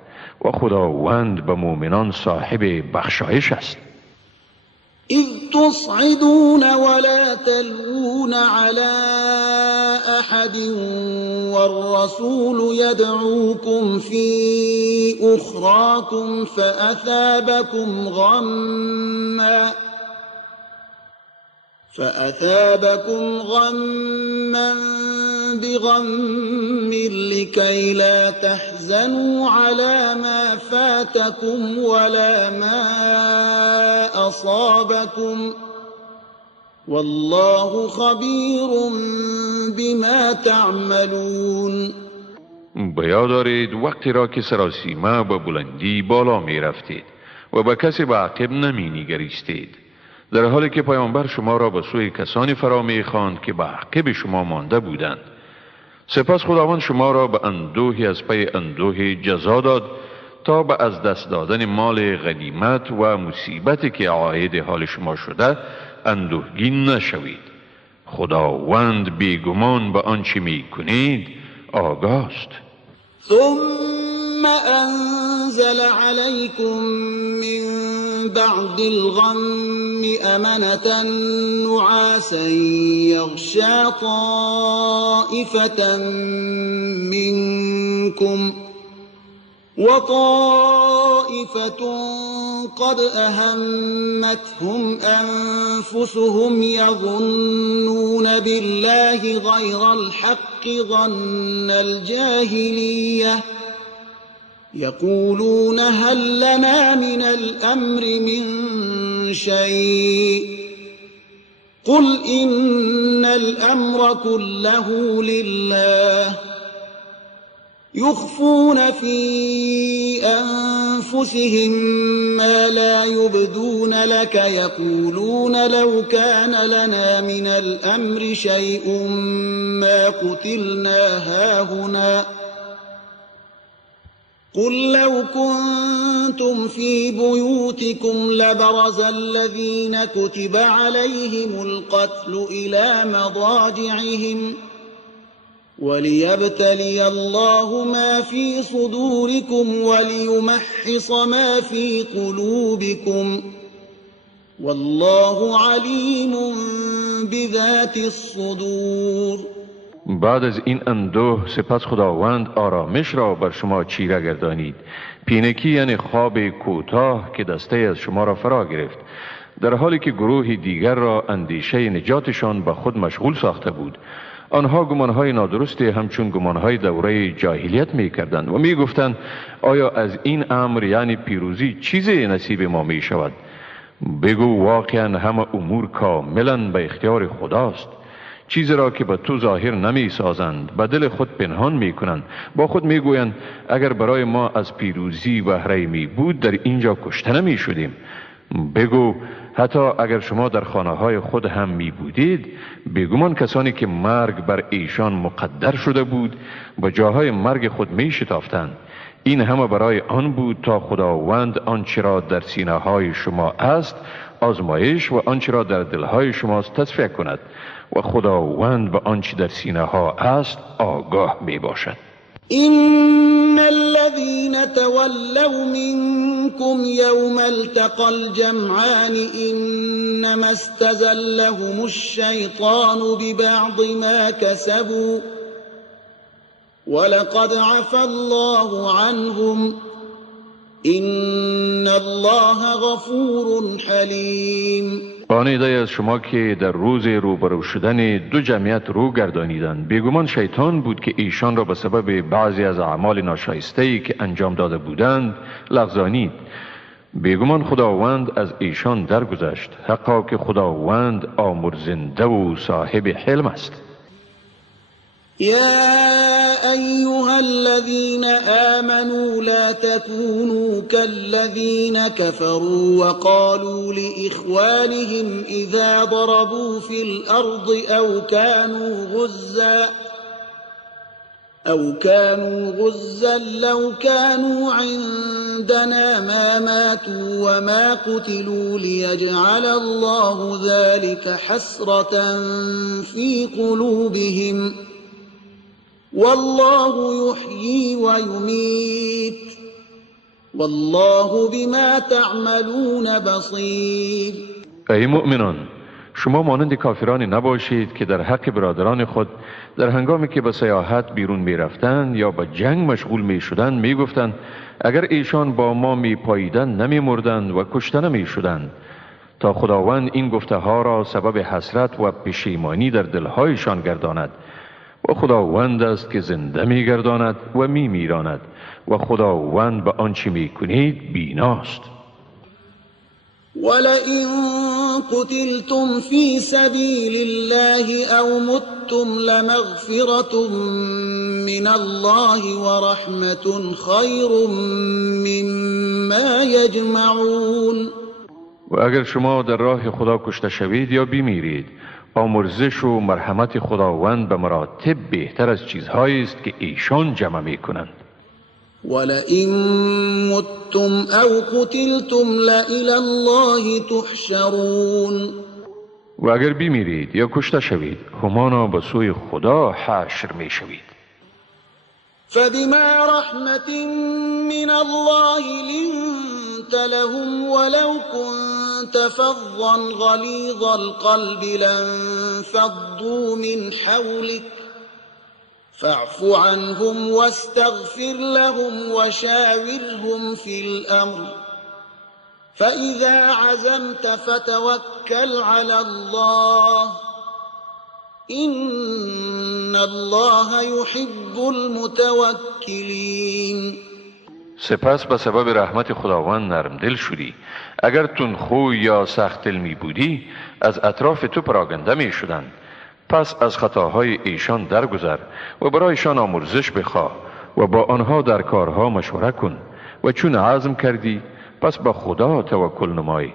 و خداوند به مؤمنان صاحب بخشایش است. إذ تصعدون ولا تلوون على أحد والرسول يدعوكم في أخراكم فأثابكم غما بغم لكي لا تحزنوا على ما فاتكم ولا ما أصابكم والله خبير بما تعملون. بیاد دارید وقتی را که سراسیمه به بلندی بالا می رفتید و به کسی به عقب نمی نگریستید در حالی که پیامبر شما را به سوی کسانی فرا می خواند که به عقب شما مانده بودند. سپس خداوند شما را به اندوهی از پی اندوه جزا داد تا به از دست دادن مال غنیمت و مصیبتی که عاید حال شما شده اندوهگین نشوید. خداوند بیگمان به آنچه می کنید آگاه است. ثم أنزل عليكم من بعد الغم أمنة نعاسا يغشى طائفة منكم وطائفة قد أهمتهم أنفسهم يظنون بالله غير الحق ظن الجاهلية يقولون هل لنا من الأمر من شيء قل إن الأمر كله لله يخفون في أنفسهم ما لا يبدون لك يقولون لو كان لنا من الأمر شيء ما قتلنا هاهنا قل لو كنتم في بيوتكم لبرز الذين كتب عليهم القتل إلى مضاجعهم وليبتلي الله ما في صدوركم وليمحص ما في قلوبكم والله عليم بذات الصدور. بعد از این اندوه سپس خداوند آرامش را بر شما چیره گردانید. پینکی یعنی خواب کوتاه که دسته از شما را فرا گرفت در حالی که گروه دیگر را اندیشه نجاتشان به خود مشغول ساخته بود. آنها گمانهای نادرستی همچون گمانهای دوره جاهلیت می کردند و می گفتند آیا از این امر یعنی پیروزی چیزی نصیب ما می شود؟ بگو واقعا همه امور کاملا به اختیار خداست. چیزی را که به تو ظاهر نمی سازند به دل خود پنهان می کنند. با خود می گویند اگر برای ما از پیروزی بهره می بود در اینجا کشته نمی شدیم. بگو حتی اگر شما در خانه‌های خود هم می بودید، بیگمان کسانی که مرگ بر ایشان مقدر شده بود به جاهای مرگ خود می شتافتند. این همه برای آن بود تا خداوند آنچه را در سینه‌های شما است آزمایش و آنچه را در دلهای شما تصفیه کند و خداوند به آنچه در سینه‌ها است آگاه می باشد. إن الذين تولوا منكم يوم التقى الجمعان إنما استزلهم الشيطان ببعض ما كسبوا ولقد عفى الله عنهم إن الله غفور حليم. آن عده از شما که در روز روبرو شدن دو جمعیت رو گردانیدند، بیگمان شیطان بود که ایشان را به سبب بعضی از اعمال ناشایسته‌ای که انجام داده بودند لغزانید. بیگمان خداوند از ایشان درگذشت، حقا که خداوند آمرزنده و صاحب حلم است. يا أيها الذين آمنوا لا تكونوا كالذين كفروا وقالوا لإخوانهم إذا ضربوا في الأرض أو كانوا غزا لو كانوا عندنا ما ماتوا وما قتلوا ليجعل الله ذلك حسرة في قلوبهم والله يحيي ويميت والله بما تعملون بصير. ای مؤمنان، شما مانند کافرانی نباشید که در حق برادران خود در هنگامی که به سیاحت بیرون می رفتند یا به جنگ مشغول می شدند می گفتند اگر ایشان با ما می پاییدند نمی مردند و کشته نمی شدند، تا خداوند این گفته ها را سبب حسرت و پشیمانی در دلهایشان گرداند. و خداوند است که زنده می گرداند و می میراند و خداوند به آنچه می کنید بیناست. ولئن قتلتم في سبيل الله أو متم لمغفرة من الله ورحمة خير مما يجمعون. و اگر شما در راه خدا کشته شوید یا بمیرید، آمرزش و مرحمت خداوند به مراتب بهتر از چیزهایی است که ایشان جمع می کنند. ولئن متم او قتلتم لإلی الله تحشرون. و اگر بمیرید یا کشته شوید، همانا به سوی خدا حشر می شوید. فبما رحمة من الله لنت لهم ولو كنت فظا غليظ القلب لانفضوا من حولك فاعف عنهم واستغفر لهم وشاورهم في الأمر فإذا عزمت فتوكل على الله إن الله يحب المتوكلين. سپس به سبب رحمت خداوند نرم دل شدی. اگر تندخو یا سخت دل می بودی، از اطراف تو پراگنده می شدند. پس از خطاهای ایشان درگذر و برایشان آمرزش بخواه و با آنها در کارها مشوره کن و چون عزم کردی پس به خدا توکل نمای.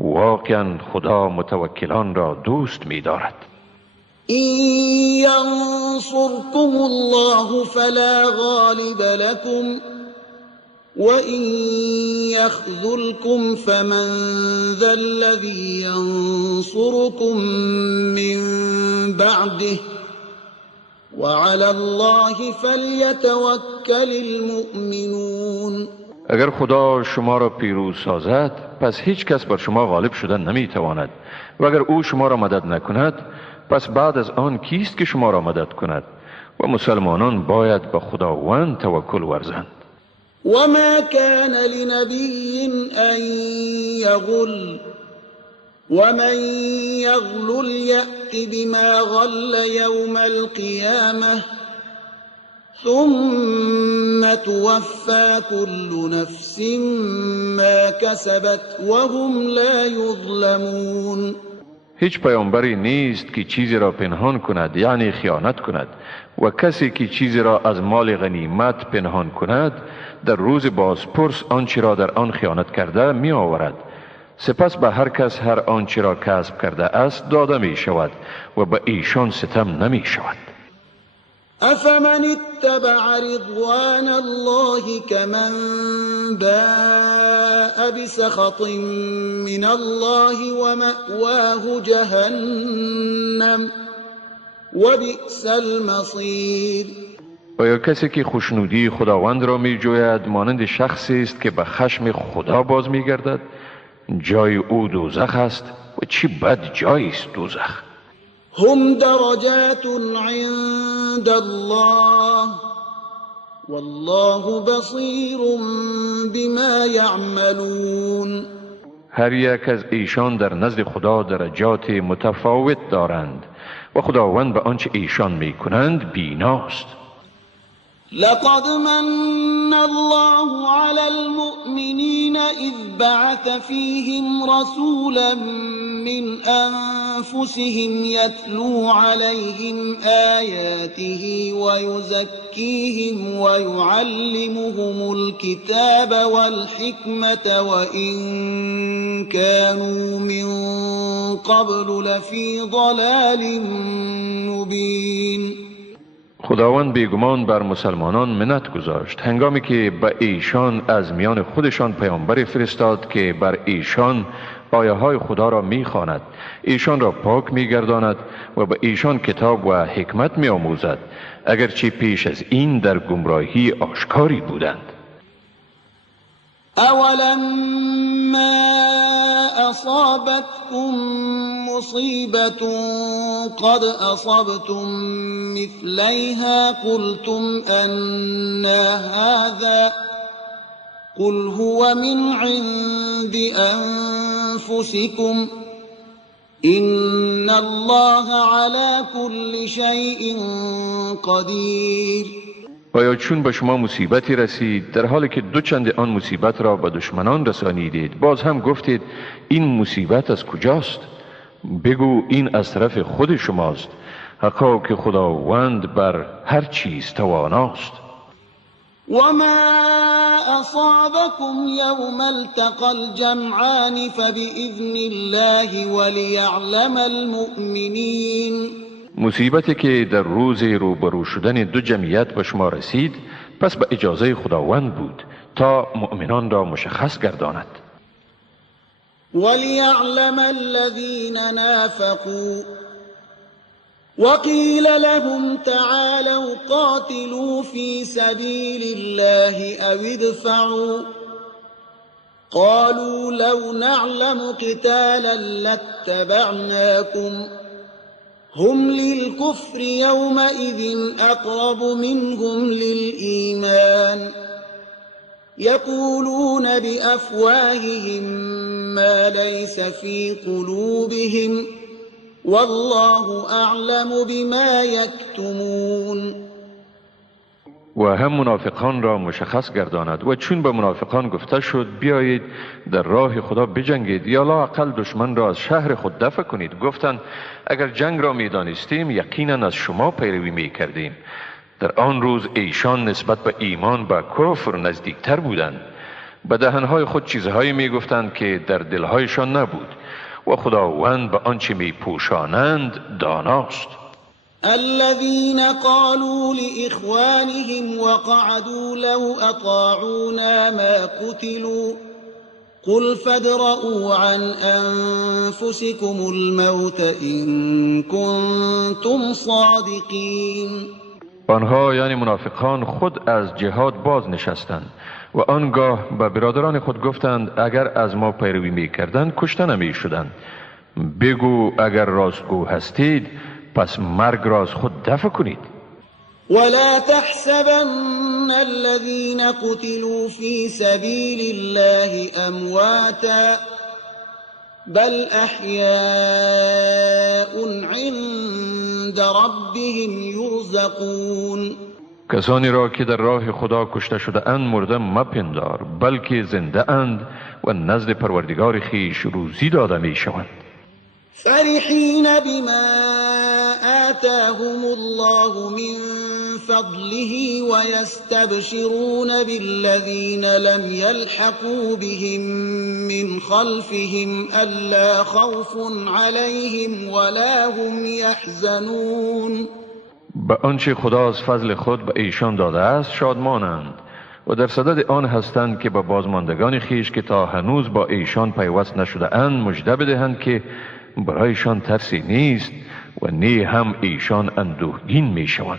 واقعا خدا متوکلان را دوست می دارد. إن ينصركم الله فلا غالب لكم وإن يخذلكم فمن ذا الذي ينصركم من بعده وعلى الله فليتوكل المؤمنون. اگر خدا شما را پیروز سازد، پس هیچ کس بر شما غالب شدن نمی تواند و اگر او شما را مدد نکند، پس بعد از آن کیست که شما را مدد کند؟ و مسلمانان باید به خداوند توکل ورزند. وما كان لنبي أن يغل ومن يغلل يأت بما غل يوم القيامة ثم توفى كل نفس ما كسبت وهم لا يظلمون. هیچ پیامبری نیست که چیزی را پنهان کند، یعنی خیانت کند، و کسی که چیزی را از مال غنیمت پنهان کند در روز بازپرس آنچه را در آن خیانت کرده می آورد. سپس به هر کس هر آنچه را کسب کرده است داده می شود و به ایشان ستم نمی شود. أفمن اتبع رضوان الله كمن باء بسخط من الله ومأواه جهنم وبئس المصير. آیا کسی که خوشنودی خداوند را می جوید مانند شخصی است که به خشم خدا باز می گردد؟ جای او دوزخ است و چی بد جایی است دوزخ. هم درجات عند الله والله بصیر بما یعملون. هر یک از ایشان در نزد خدا درجات متفاوت دارند و خداوند به آنچه ایشان می کنند بیناست. لقد من الله على المؤمنين إذ بعث فيهم رسولا من أنفسهم يتلو عليهم آياته ويزكيهم ويعلمهم الكتاب والحكمة وإن كانوا من قبل لفي ضلال مبين. خداوند بیگمان بر مسلمانان منت گذاشت هنگامی که به ایشان از میان خودشان پیامبری فرستاد که بر ایشان آیه های خدا را میخواند، ایشان را پاک میگرداند و به ایشان کتاب و حکمت میآموزد، اگرچه پیش از این در گمراهی آشکاری بودند. أولما أصابتكم مصيبة قد أصبتم مثليها قلتم أنى هذا قل هو من عند أنفسكم إن الله على كل شيء قدير. آیا چون به شما مصیبتی رسید در حالی که دو چند آن مصیبت را به دشمنان رسانیدید باز هم گفتید این مصیبت از کجاست؟ بگو این از طرف خود شماست، حقا که خداوند بر هر چیز تواناست. وما أصابكم يوم التقى الجمعان فبإذن الله وليعلم المؤمنين. مصیبتی که در روز روبرو شدن دو جمعیت به شما رسید پس به اجازه خداوند بود تا مؤمنان را مشخص گرداند. وليعلم الذين نافقوا وقيل لهم تعالوا قاتلوا في سبيل الله أو ادفعوا قالوا لو نعلم قتالا لاتبعناكم هم للكفر يومئذ أقرب منهم للإيمان يقولون بأفواههم ما ليس في قلوبهم والله أعلم بما يكتمون. و هم منافقان را مشخص گرداند و چون به منافقان گفته شد بیایید در راه خدا بجنگید یا لااقل دشمن را از شهر خود دفع کنید، گفتند اگر جنگ را میدانستیم یقینا از شما پیروی میکردیم. در آن روز ایشان نسبت به ایمان به کفر نزدیکتر بودند، به دهنهای خود چیزهایی میگفتند که در دلهایشان نبود و خداوند به آنچه میپوشانند داناست. الذين قالوا لإخوانهم وقعدوا لو أطاعونا ما قتلوا قل فادرءوا عن أنفسكم الموت إن كنتم صادقين. آنها یعنی منافقان خود از جهاد باز نشستند و آنگاه به برادران خود گفتند اگر از ما پیروی میکردند کشته نمیشدند. بگو اگر راستگو هستید پس مرگ را از خود دفع کنید. ولا تحسبن الذين قتلوا في سبيل الله أمواتا بل أحياء عند ربهم يرزقون. کسانی را که در راه خدا کشته شده اند مرده مپندار، بلکه زنده اند و نزد پروردگار خیش روزی داده می شوند. فرحين بما آتاهم الله من فضله ويستبشرون بالذين لم يلحقوا بهم من خلفهم ألا خوف عليهم ولا هم يحزنون. به آنچه خدا از فضل خود به ایشان داده است شادمانند و در صدد آن هستند که به بازماندگان خیش که تا هنوز با ایشان پیوست نشده اند مژده بدهند که برایشان ترسی نیست و نی هم ایشان اندوهگین می شوند.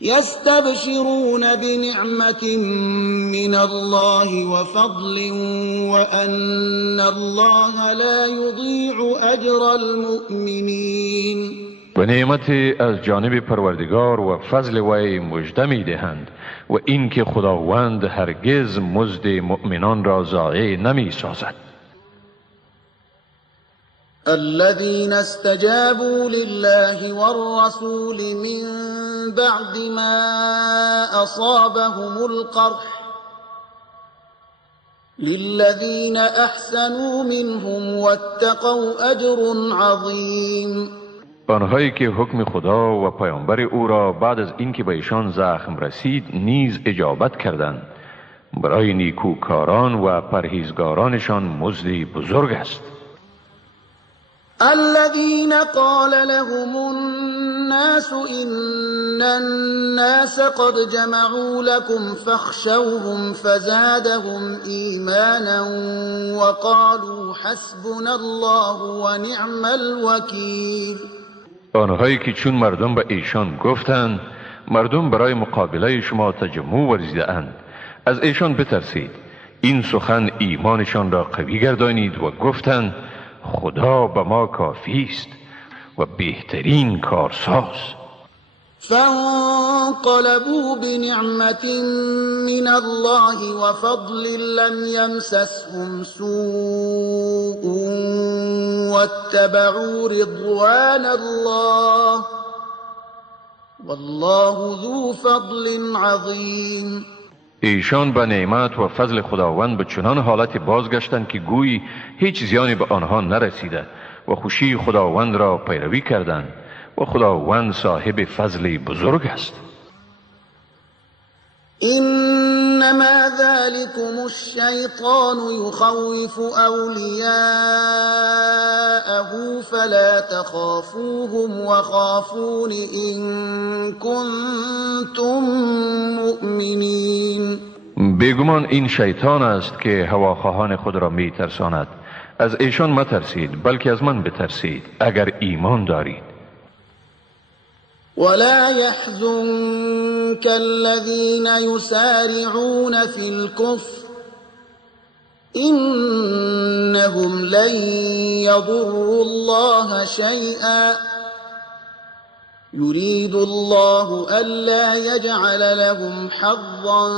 يستبشرون بنعمة من الله وفضل وأن الله لا يضيع أجر المؤمنين. و نعمت از جانب پروردگار و فضل وی مژده می دهند و این که خداوند هرگز مزد مؤمنان را ضایع نمی سازد. الذين استجابوا لله والرسول من بعد ما أصابهم القرح للذين أحسنوا منهم واتقوا أجر عظيم. آنهایی که حکم خدا و پیامبر او را بعد از اینکه به ایشان زخم رسید نیز اجابت کردند، برای نیکوکاران و پرهیزگارانشان مزدی بزرگ است. الذين قال لهم الناس إن الناس قد جمعوا لكم فاخشوهم فزادهم إيمانا وقالوا حسبنا الله ونعم الوكيل. آنهایی که چون مردم به ایشان گفتند مردم برای مقابله شما تجمع ورزیده اند، از ایشان بترسید. این سخن ایمانشان را قوی گردانید و گفتند خدا به ما کافی است و بهترین کارساز. فانقلبوا بنعمة من الله وفضل لم يمسسهم سوء واتبعوا رضوان الله والله ذو فضل عظيم. ایشان به نعمت و فضل خداوند به چنان حالتی بازگشتند که گویی هیچ زیانی به آنها نرسیده و خوشی خداوند را پیروی کردند و خداوند صاحب فضل بزرگ است. إنما ذلكم الشيطان يخوف أولياءه فلا تخافوهم وخافون إن كنتم مؤمنين. بیگمان این شیطان است که هواخواهان خود را می ترساند. از ایشان مترسید بلکه از من بترسید اگر ایمان دارید. ولا يحزنك الذين يسارعون في الكفر إنهم لن يضروا الله شيئا يريد الله ألا يجعل لهم حظا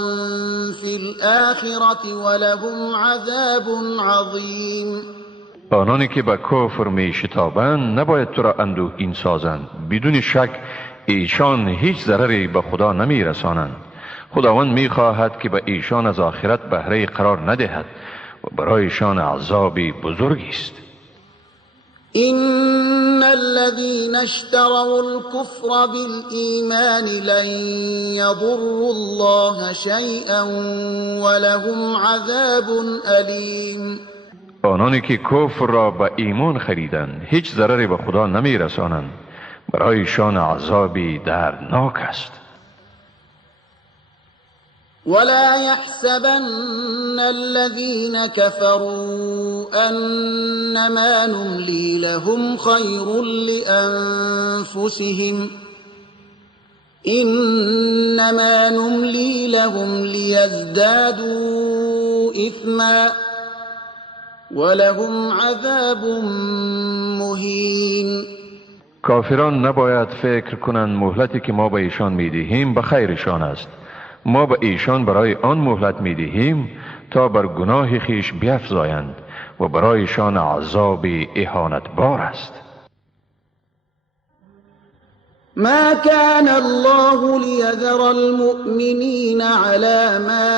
في الآخرة ولهم عذاب عظيم. آنانی که به کفر می شتابند نباید تو را اندوهگین سازند. بدون شک ایشان هیچ ضرری به خدا نمی رسانند. خداوند می خواهد که به ایشان از آخرت بهره قرار ندهد و برایشان عذابی بزرگی است. إن الذين اشتروا الكفر بالإيمان لن يضروا الله شيئا ولهم عذاب أليم. آنانی که کفر را به ایمان خریدند هیچ ضرری به خدا نمی رسانند. برایشان عذابی دردناک است. ولا يحسبن الذين كفروا أنما نملي لهم خير لأنفسهم إنما نملي لهم ليزدادوا إثما ولهم عذاب مهين. کافران نباید فکر کنند مهلتی که ما به ایشان میدهیم به خیرشان است. ما به ایشان برای آن مهلت میدهیم تا بر گناه خیش بیفزایند و برایشان عذاب اهانتبار است. ما كان الله ليذر المؤمنين على ما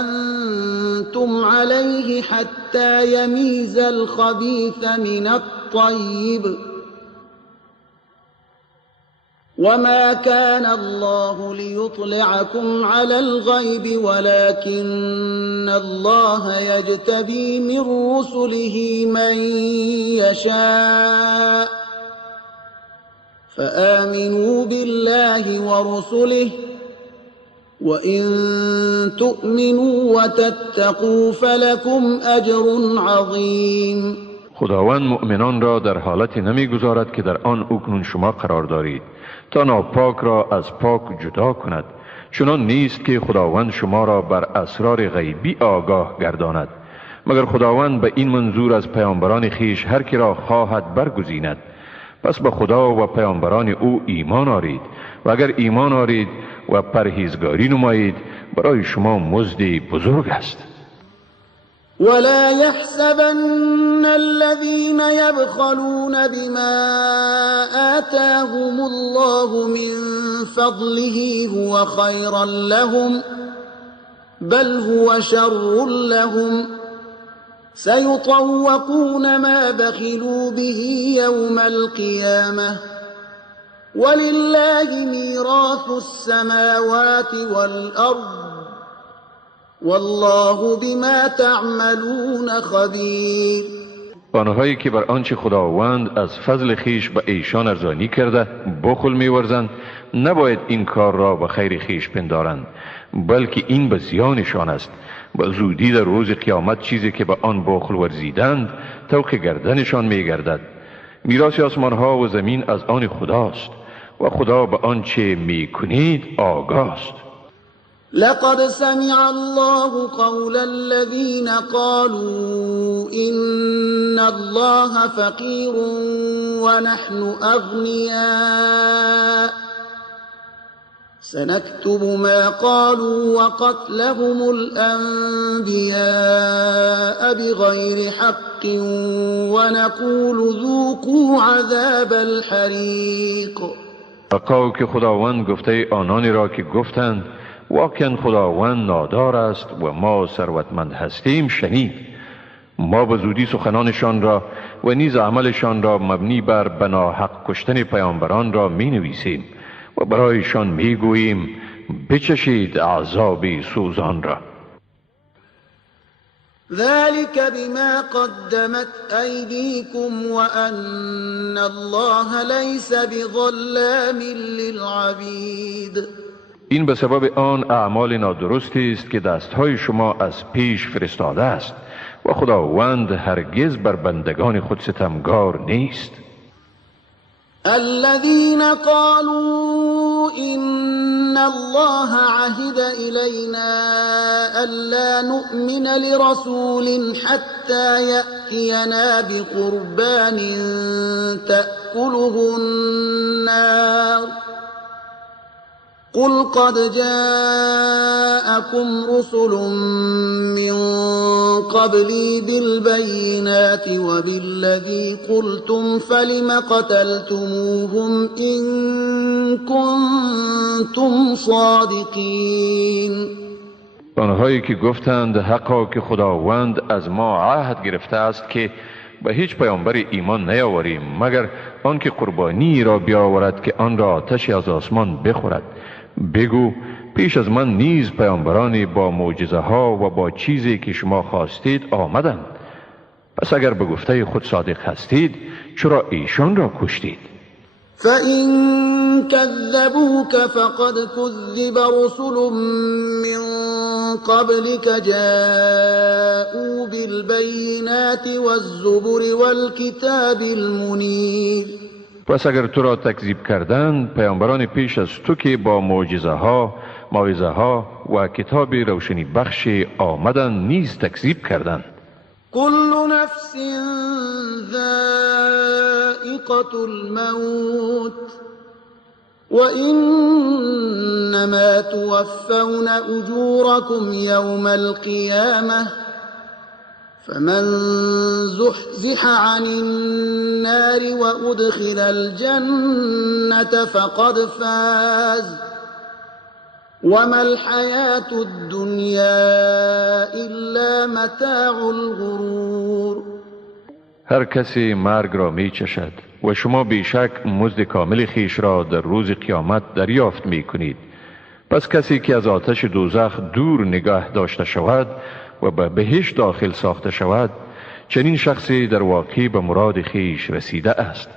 أنتم عليه حتى يميز الخبيث من الطيب وما كان الله ليطلعكم على الغيب ولكن الله يجتبي من رسله من يشاء فآمنوا بالله ورسله وإن تؤمنوا وتتقوا فلكم أجر عظيم. خداوند مؤمنان را در حالتی نمیگذارد که در آن اکنون شما قرار دارید تا ناپاک را از پاک جدا کند، چنان نیست که خداوند شما را بر اسرار غیبی آگاه گرداند، مگر خداوند به این منظور از پیامبران خیش هر کی را خواهد برگزیند. پس به خدا و پیامبران او ایمان آرید و اگر ایمان آرید و پرهیزگاری نمایید برای شما مزدی بزرگ است. ولا يحسبن الذين يبخلون بما آتاهم الله من فضله هو خيرا لهم بل هو شر لهم سيطوقون ما بخلوا به يوم القيامة ولله ميراث السماوات والأرض والله بما تعملون خبیر. آنهایی که بر آنچه خداوند از فضل خیش به ایشان ارزانی کرده بخل می‌ورزند نباید این کار را به خیر خیش پندارند، بلکه این به زیانشان است. به زودی در روز قیامت چیزی که به آن بخل ورزیدند طوق گردنشان می‌گردد. میراث آسمان‌ها و زمین از آن خداست و خدا به آنچه می‌کنید آگاه است. لقد سمع الله قول الذين قالوا إن الله فقير ونحن أغنياء سنكتب ما قالوا وقتلهم الأنبياء بغير حق ونقول ذوقوا عذاب الحريق. بقاو که خداوند گفته آنانی را که گفتند واقعا خداوند نادار است و ما ثروتمند هستیم شنید. ما به زودی سخنانشان را و نیز عملشان را مبنی بر بناحق کشتن پیامبران را می نویسیم و برایشان می گوییم بچشید عذاب سوزان را. ذلك بما قدمت أيديكم وأن الله ليس بظلام للعبيد. این به سبب آن اعمال نادرستی است که دستهای شما از پیش فرستاده است و خداوند هرگز بر بندگان خود ستمگار نیست. الذين قالوا إن الله عهد إلينا ألا نؤمن لرسول حتى يأتينا بقربان تأكله النار قل قد جاءكم رسل من قبلي بالبينات وبالذي قلتم فلم قتلتموهم إن كنتم صادقين. آنهایی که گفتند حقا که خداوند از ما عهد گرفته است که به هیچ پیامبر ایمان نیاوریم مگر آنکه قربانی را بیاورد که آن را آتشی از آسمان بخورد. بگو پیش از من نیز پیامبرانی با معجزه ها و با چیزی که شما خواستید آمدند. پس اگر به گفته خود صادق هستید چرا ایشان را کشتید؟ فَإِن كَذَّبُوكَ فَقَدْ كُذِّبَ رُسُلٌ مِّن قَبْلِكَ جَاءُوا بِالْبَيِّنَاتِ وَالزُّبُرِ وَالْكِتَابِ الْمُنِيرِ. پس اگر تو را تکذیب کردند پیامبران پیش از تو که با معجزه ها، موعظه ها و کتاب روشنی بخش آمدند نیز تکذیب کردند. كل نفس ذائقة الموت وإنما توفون أجوركم يوم القيامة فمن زحزح عن النار وأدخل الجنة فقد فاز وما الحياة الدنيا إلا متاع الغرور. هر کسی مرگ را می چشد و شما بیشک مزد کامل خیش را در روز قیامت دریافت می کنید. پس کسی که از آتش دوزخ دور نگاه داشته شود و به بهشت داخل ساخته شود، چنین شخصی در واقع به مراد خیش رسیده است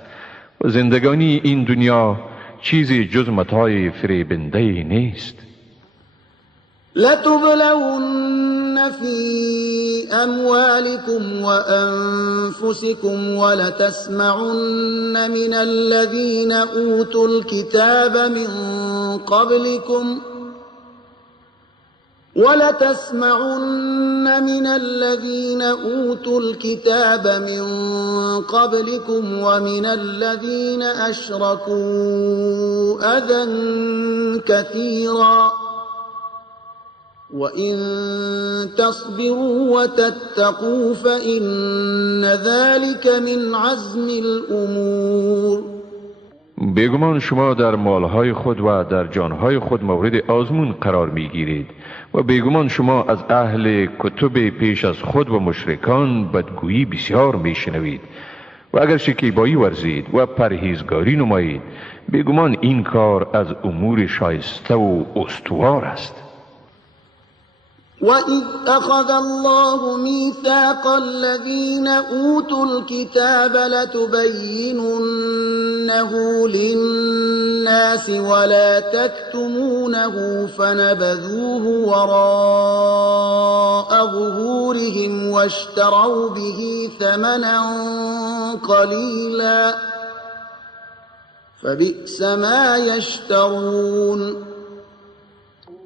و زندگانی این دنیا چیزی جز متاع فریبنده نیست. لتبلون في أموالكم وأنفسكم ولتسمعن من الذين أوتوا الكتاب من قبلكم ومن الذين أشركوا أذى كثيرا وإن تصبروا وتتقوا فإن ذلك من عزم الأمور. بیگمان شما در مالهای خود و در جانهای خود مورد آزمون قرار میگیرید و بیگمان شما از اهل کتب پیش از خود و مشرکان بدگویی بسیار میشنوید و اگر شکیبایی ورزید و پرهیزگاری نمایید، بیگمان این کار از امور شایسته و استوار است. وَإِذْ أَخَذَ اللَّهُ مِيثَاقَ الَّذِينَ أُوتُوا الْكِتَابَ لَتُبَيِّنُنَّهُ لِلنَّاسِ وَلَا تَكْتُمُونَهُ فَنَبَذُوهُ وَرَاءَ ظُهُورِهِمْ وَاشْتَرَوْا بِهِ ثَمَنًا قَلِيلًا فَبِئْسَ مَا يَشْتَرُونَ.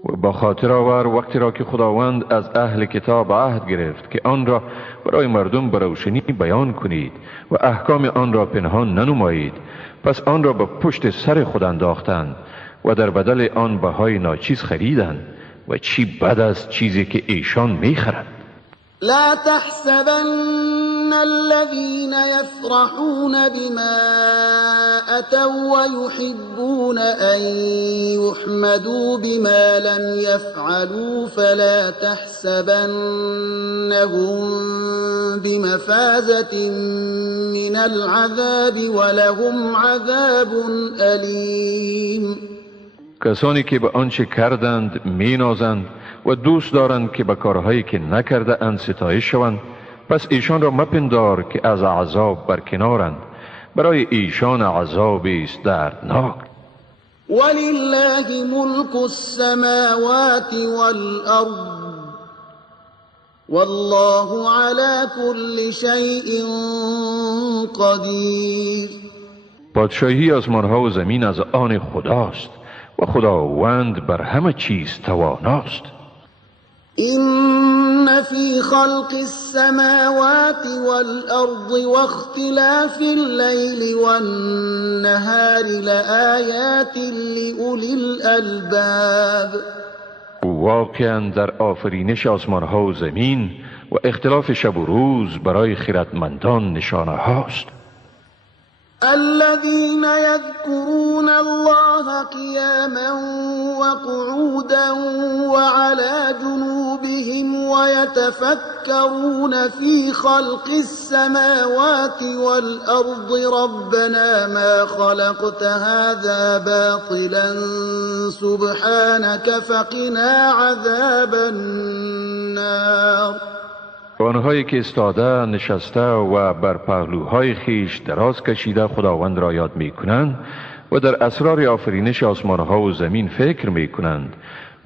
و با خاطر آور وقتی را که خداوند از اهل کتاب عهد گرفت که آن را برای مردم به روشنی بیان کنید و احکام آن را پنهان ننمایید، پس آن را به پشت سر خود انداختند و در بدل آن بهای ناچیز خریدند و چی بد است چیزی که ایشان میخرند. لا تحسبن الذين يفرحون بما أتوا ويحبون أن يحمدوا بما لم يفعلوا فلا تحسبنهم بمفازة من العذاب ولهم عذاب أليم. کسانی که به آنچه کردند مینازند و دوست دارند که به کارهایی که نکرده اند ستایش شوند، پس ایشان را مپندار که از عذاب برکنارند، برای ایشان عذابی است دردناک. ولله ملك السماوات والأرض والله على كل شيء قدیر. پادشاهی آسمانها و زمین از آن خداست و خداوند بر همه چیز تواناست. إن في خلق السماوات والأرض واختلاف الليل والنهار لآيات لأولي الألباب. واقعا در آفرینش آسمانها و زمین و اختلاف شب و روز برای خردمندان نشانه هاست. الذين يذكرون الله قياما وقعودا وعلى جنوبهم ويتفكرون في خلق السماوات والأرض ربنا ما خلقت هذا باطلا سبحانك فقنا عذاب النار. آنهایی که استاده نشسته و بر پهلوهای خیش دراز کشیده خداوند را یاد می کنند و در اسرار آفرینش آسمانها و زمین فکر می کنند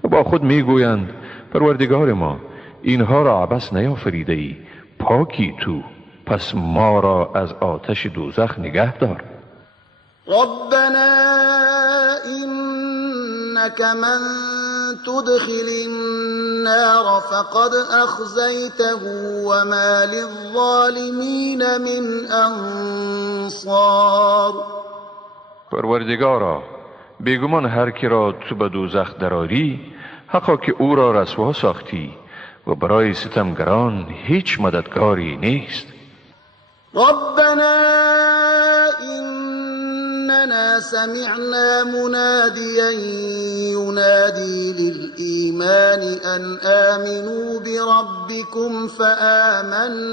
و با خود می گویند پروردگار ما اینها را عبث نیافریده ای، پاکی تو، پس ما را از آتش دوزخ نگه دار. ربنا إنك من تدخل النار فقد أخزيته وما للظالمين من أنصار. پروردگارا بیگمان هر کی را تو به دوزخ دراری، حقا که او را رسوا ساختی و برای ستمگران هیچ مددگاری نیست. ربنا إننا سمعنا مناديا ينادي للإيمان أن آمنوا بربكم فآمنا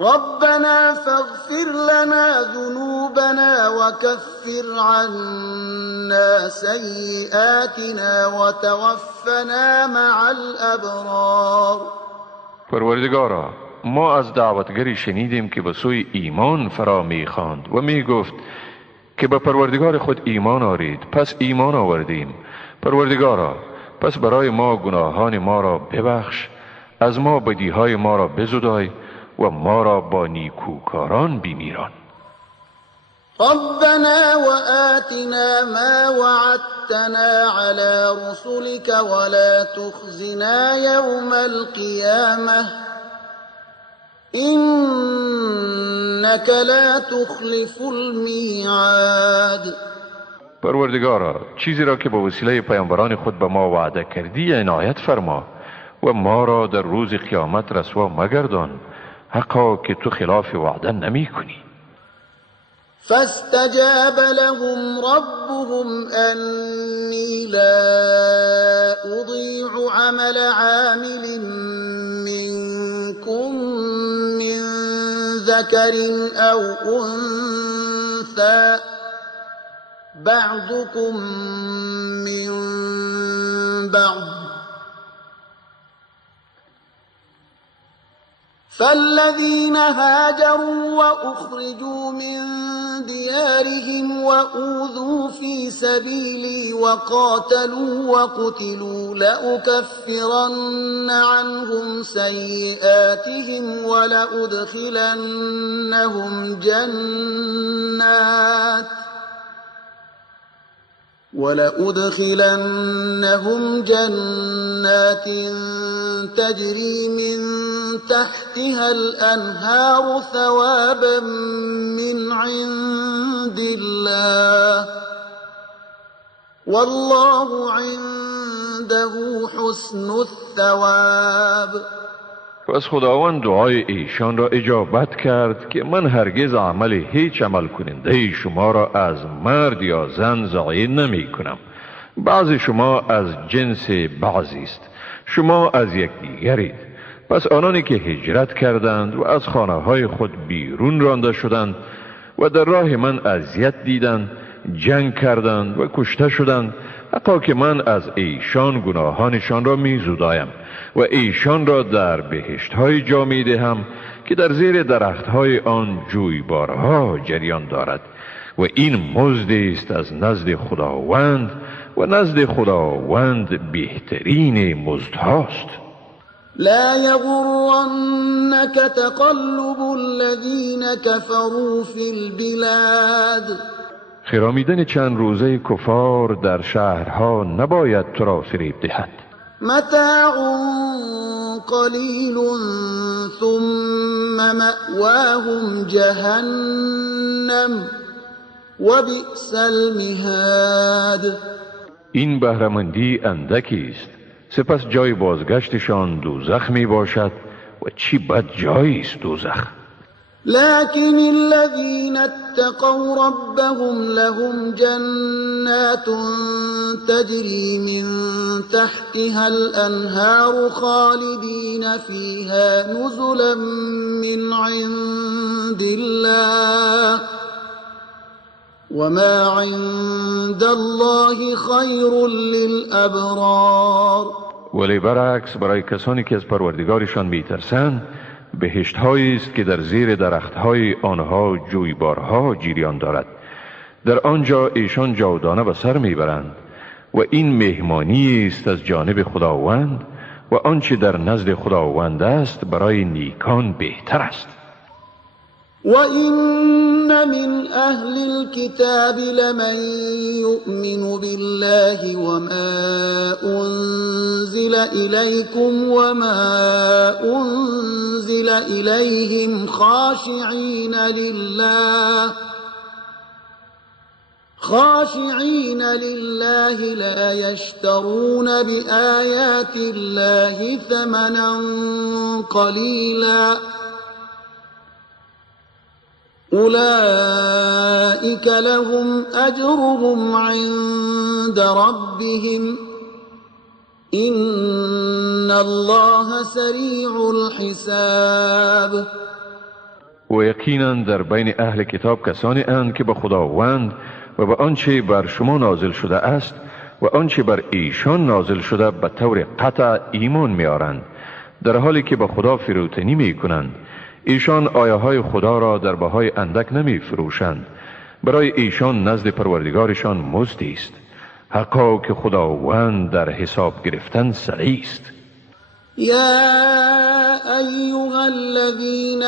ربنا فاغفر لنا ذنوبنا وكفر عنا سيئاتنا وتوفنا مع الأبرار. پروردگارا، ما از دعوتگری شنیدیم که به سوی ایمان فرا می خواند و می گفت که به پروردگار خود ایمان آورید، پس ایمان آوردیم. پروردگارا، پس برای ما گناهان ما را ببخش، از ما بدیهای ما را بزدای و ما را با نیکوکاران بمیران. ربنا وآتنا ما وعدتنا على رسلك ولا تخزنا يوم القيامة إنك لا تخلف الميعاد. پروردگارا، چیزی را که به وسیله پیامبران خود به ما وعده کردی عنایت فرما و ما را در روز قیامت رسوا مگردان، حقا که تو خلاف وعده نمی کنی. فاستجاب لهم ربهم أني لا أضيع عمل عامل منكم من ذكر أو أنثى بعضكم من بعض فالذين هاجروا وأخرجوا من ديارهم وأوذوا في سبيلي وقاتلوا وقتلوا لأكفرن عنهم سيئاتهم ولأدخلنهم جنات تجري من تحتها الأنهار ثوابا من عند الله والله عنده حسن الثواب. و از خداوند دعای ایشان را اجابت کرد که من هرگز عمل هیچ عمل کننده شما را از مرد یا زن ضایع نمی کنم. بعض شما از جنس بعضی است، شما از یکدیگرید. پس آنانی که هجرت کردند و از خانه های خود بیرون رانده شدند و در راه من اذیت دیدند، جنگ کردند و کشته شدند، حقا که من از ایشان گناهانشان را می زودایم و ایشان را در بهشت‌های جا می دهم که در زیر درخت‌های آن جویبارها جریان دارد و این مزدی است از نزد خداوند و نزد خداوند بهترین مزدهاست. لا يغرنك تقلب الذين كفروا في البلاد. خرامیدن چند روزه کفار در شهرها نباید تو را فریب دهد. متاع قلیل ثم مأواهم جهنم وبئس المهاد. این بهره‌مندی اندکی است، سپس جای بازگشتشان دوزخ می باشد و چی بد جایی است دوزخ. لكن الذين اتقوا ربهم لهم جنات تجري من تحتها الأنهار خالدين فيها نزلا من عند الله وما عند الله خير للأبرار. ولی برعکس برای کسانی که از پروردگارشان میترسند بهشت‌هایی است که در زیر درخت‌های آنها جویبارها جریان دارد، در آنجا ایشان جاودانه به سر میبرند و این مهمانی است از جانب خداوند و آنچه در نزد خداوند است برای نیکان بهتر است. وَإِنَّ مِنْ أَهْلِ الْكِتَابِ لَمَنْ يُؤْمِنُ بِاللَّهِ وَمَا أُنْزِلَ إِلَيْكُمْ وَمَا أُنْزِلَ إِلَيْهِمْ خاشعين لله لا يشترون بآيات الله ثمنا قليلا أولئك لهم أجرهم عند ربهم إن الله سريع الحساب. و یقینا در بین اهل کتاب کسانی اند که به خداوند و به آنچه بر شما نازل شده است و آنچه بر ایشان نازل شده به طور قطع ایمان می‌آورند، در حالی که به خدا فروتنی می‌کنند. ایشان آیه های خدا را در بهای اندک نمی فروشند. برای ایشان نزد پروردگارشان مزدی است. حقا که خداوند در حساب گرفتن سریع است. يا أيها الذين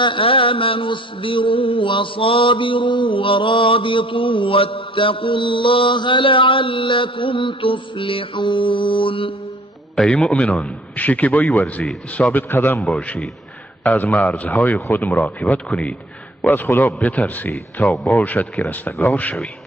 آمنوا اصبروا وصابروا ورابطوا واتقوا الله لعلكم تفلحون. ای مؤمنان، شکیبایی ورزید، ثابت قدم باشید، از مرزهای خود مراقبت کنید و از خدا بترسید تا باشد که رستگار شوید.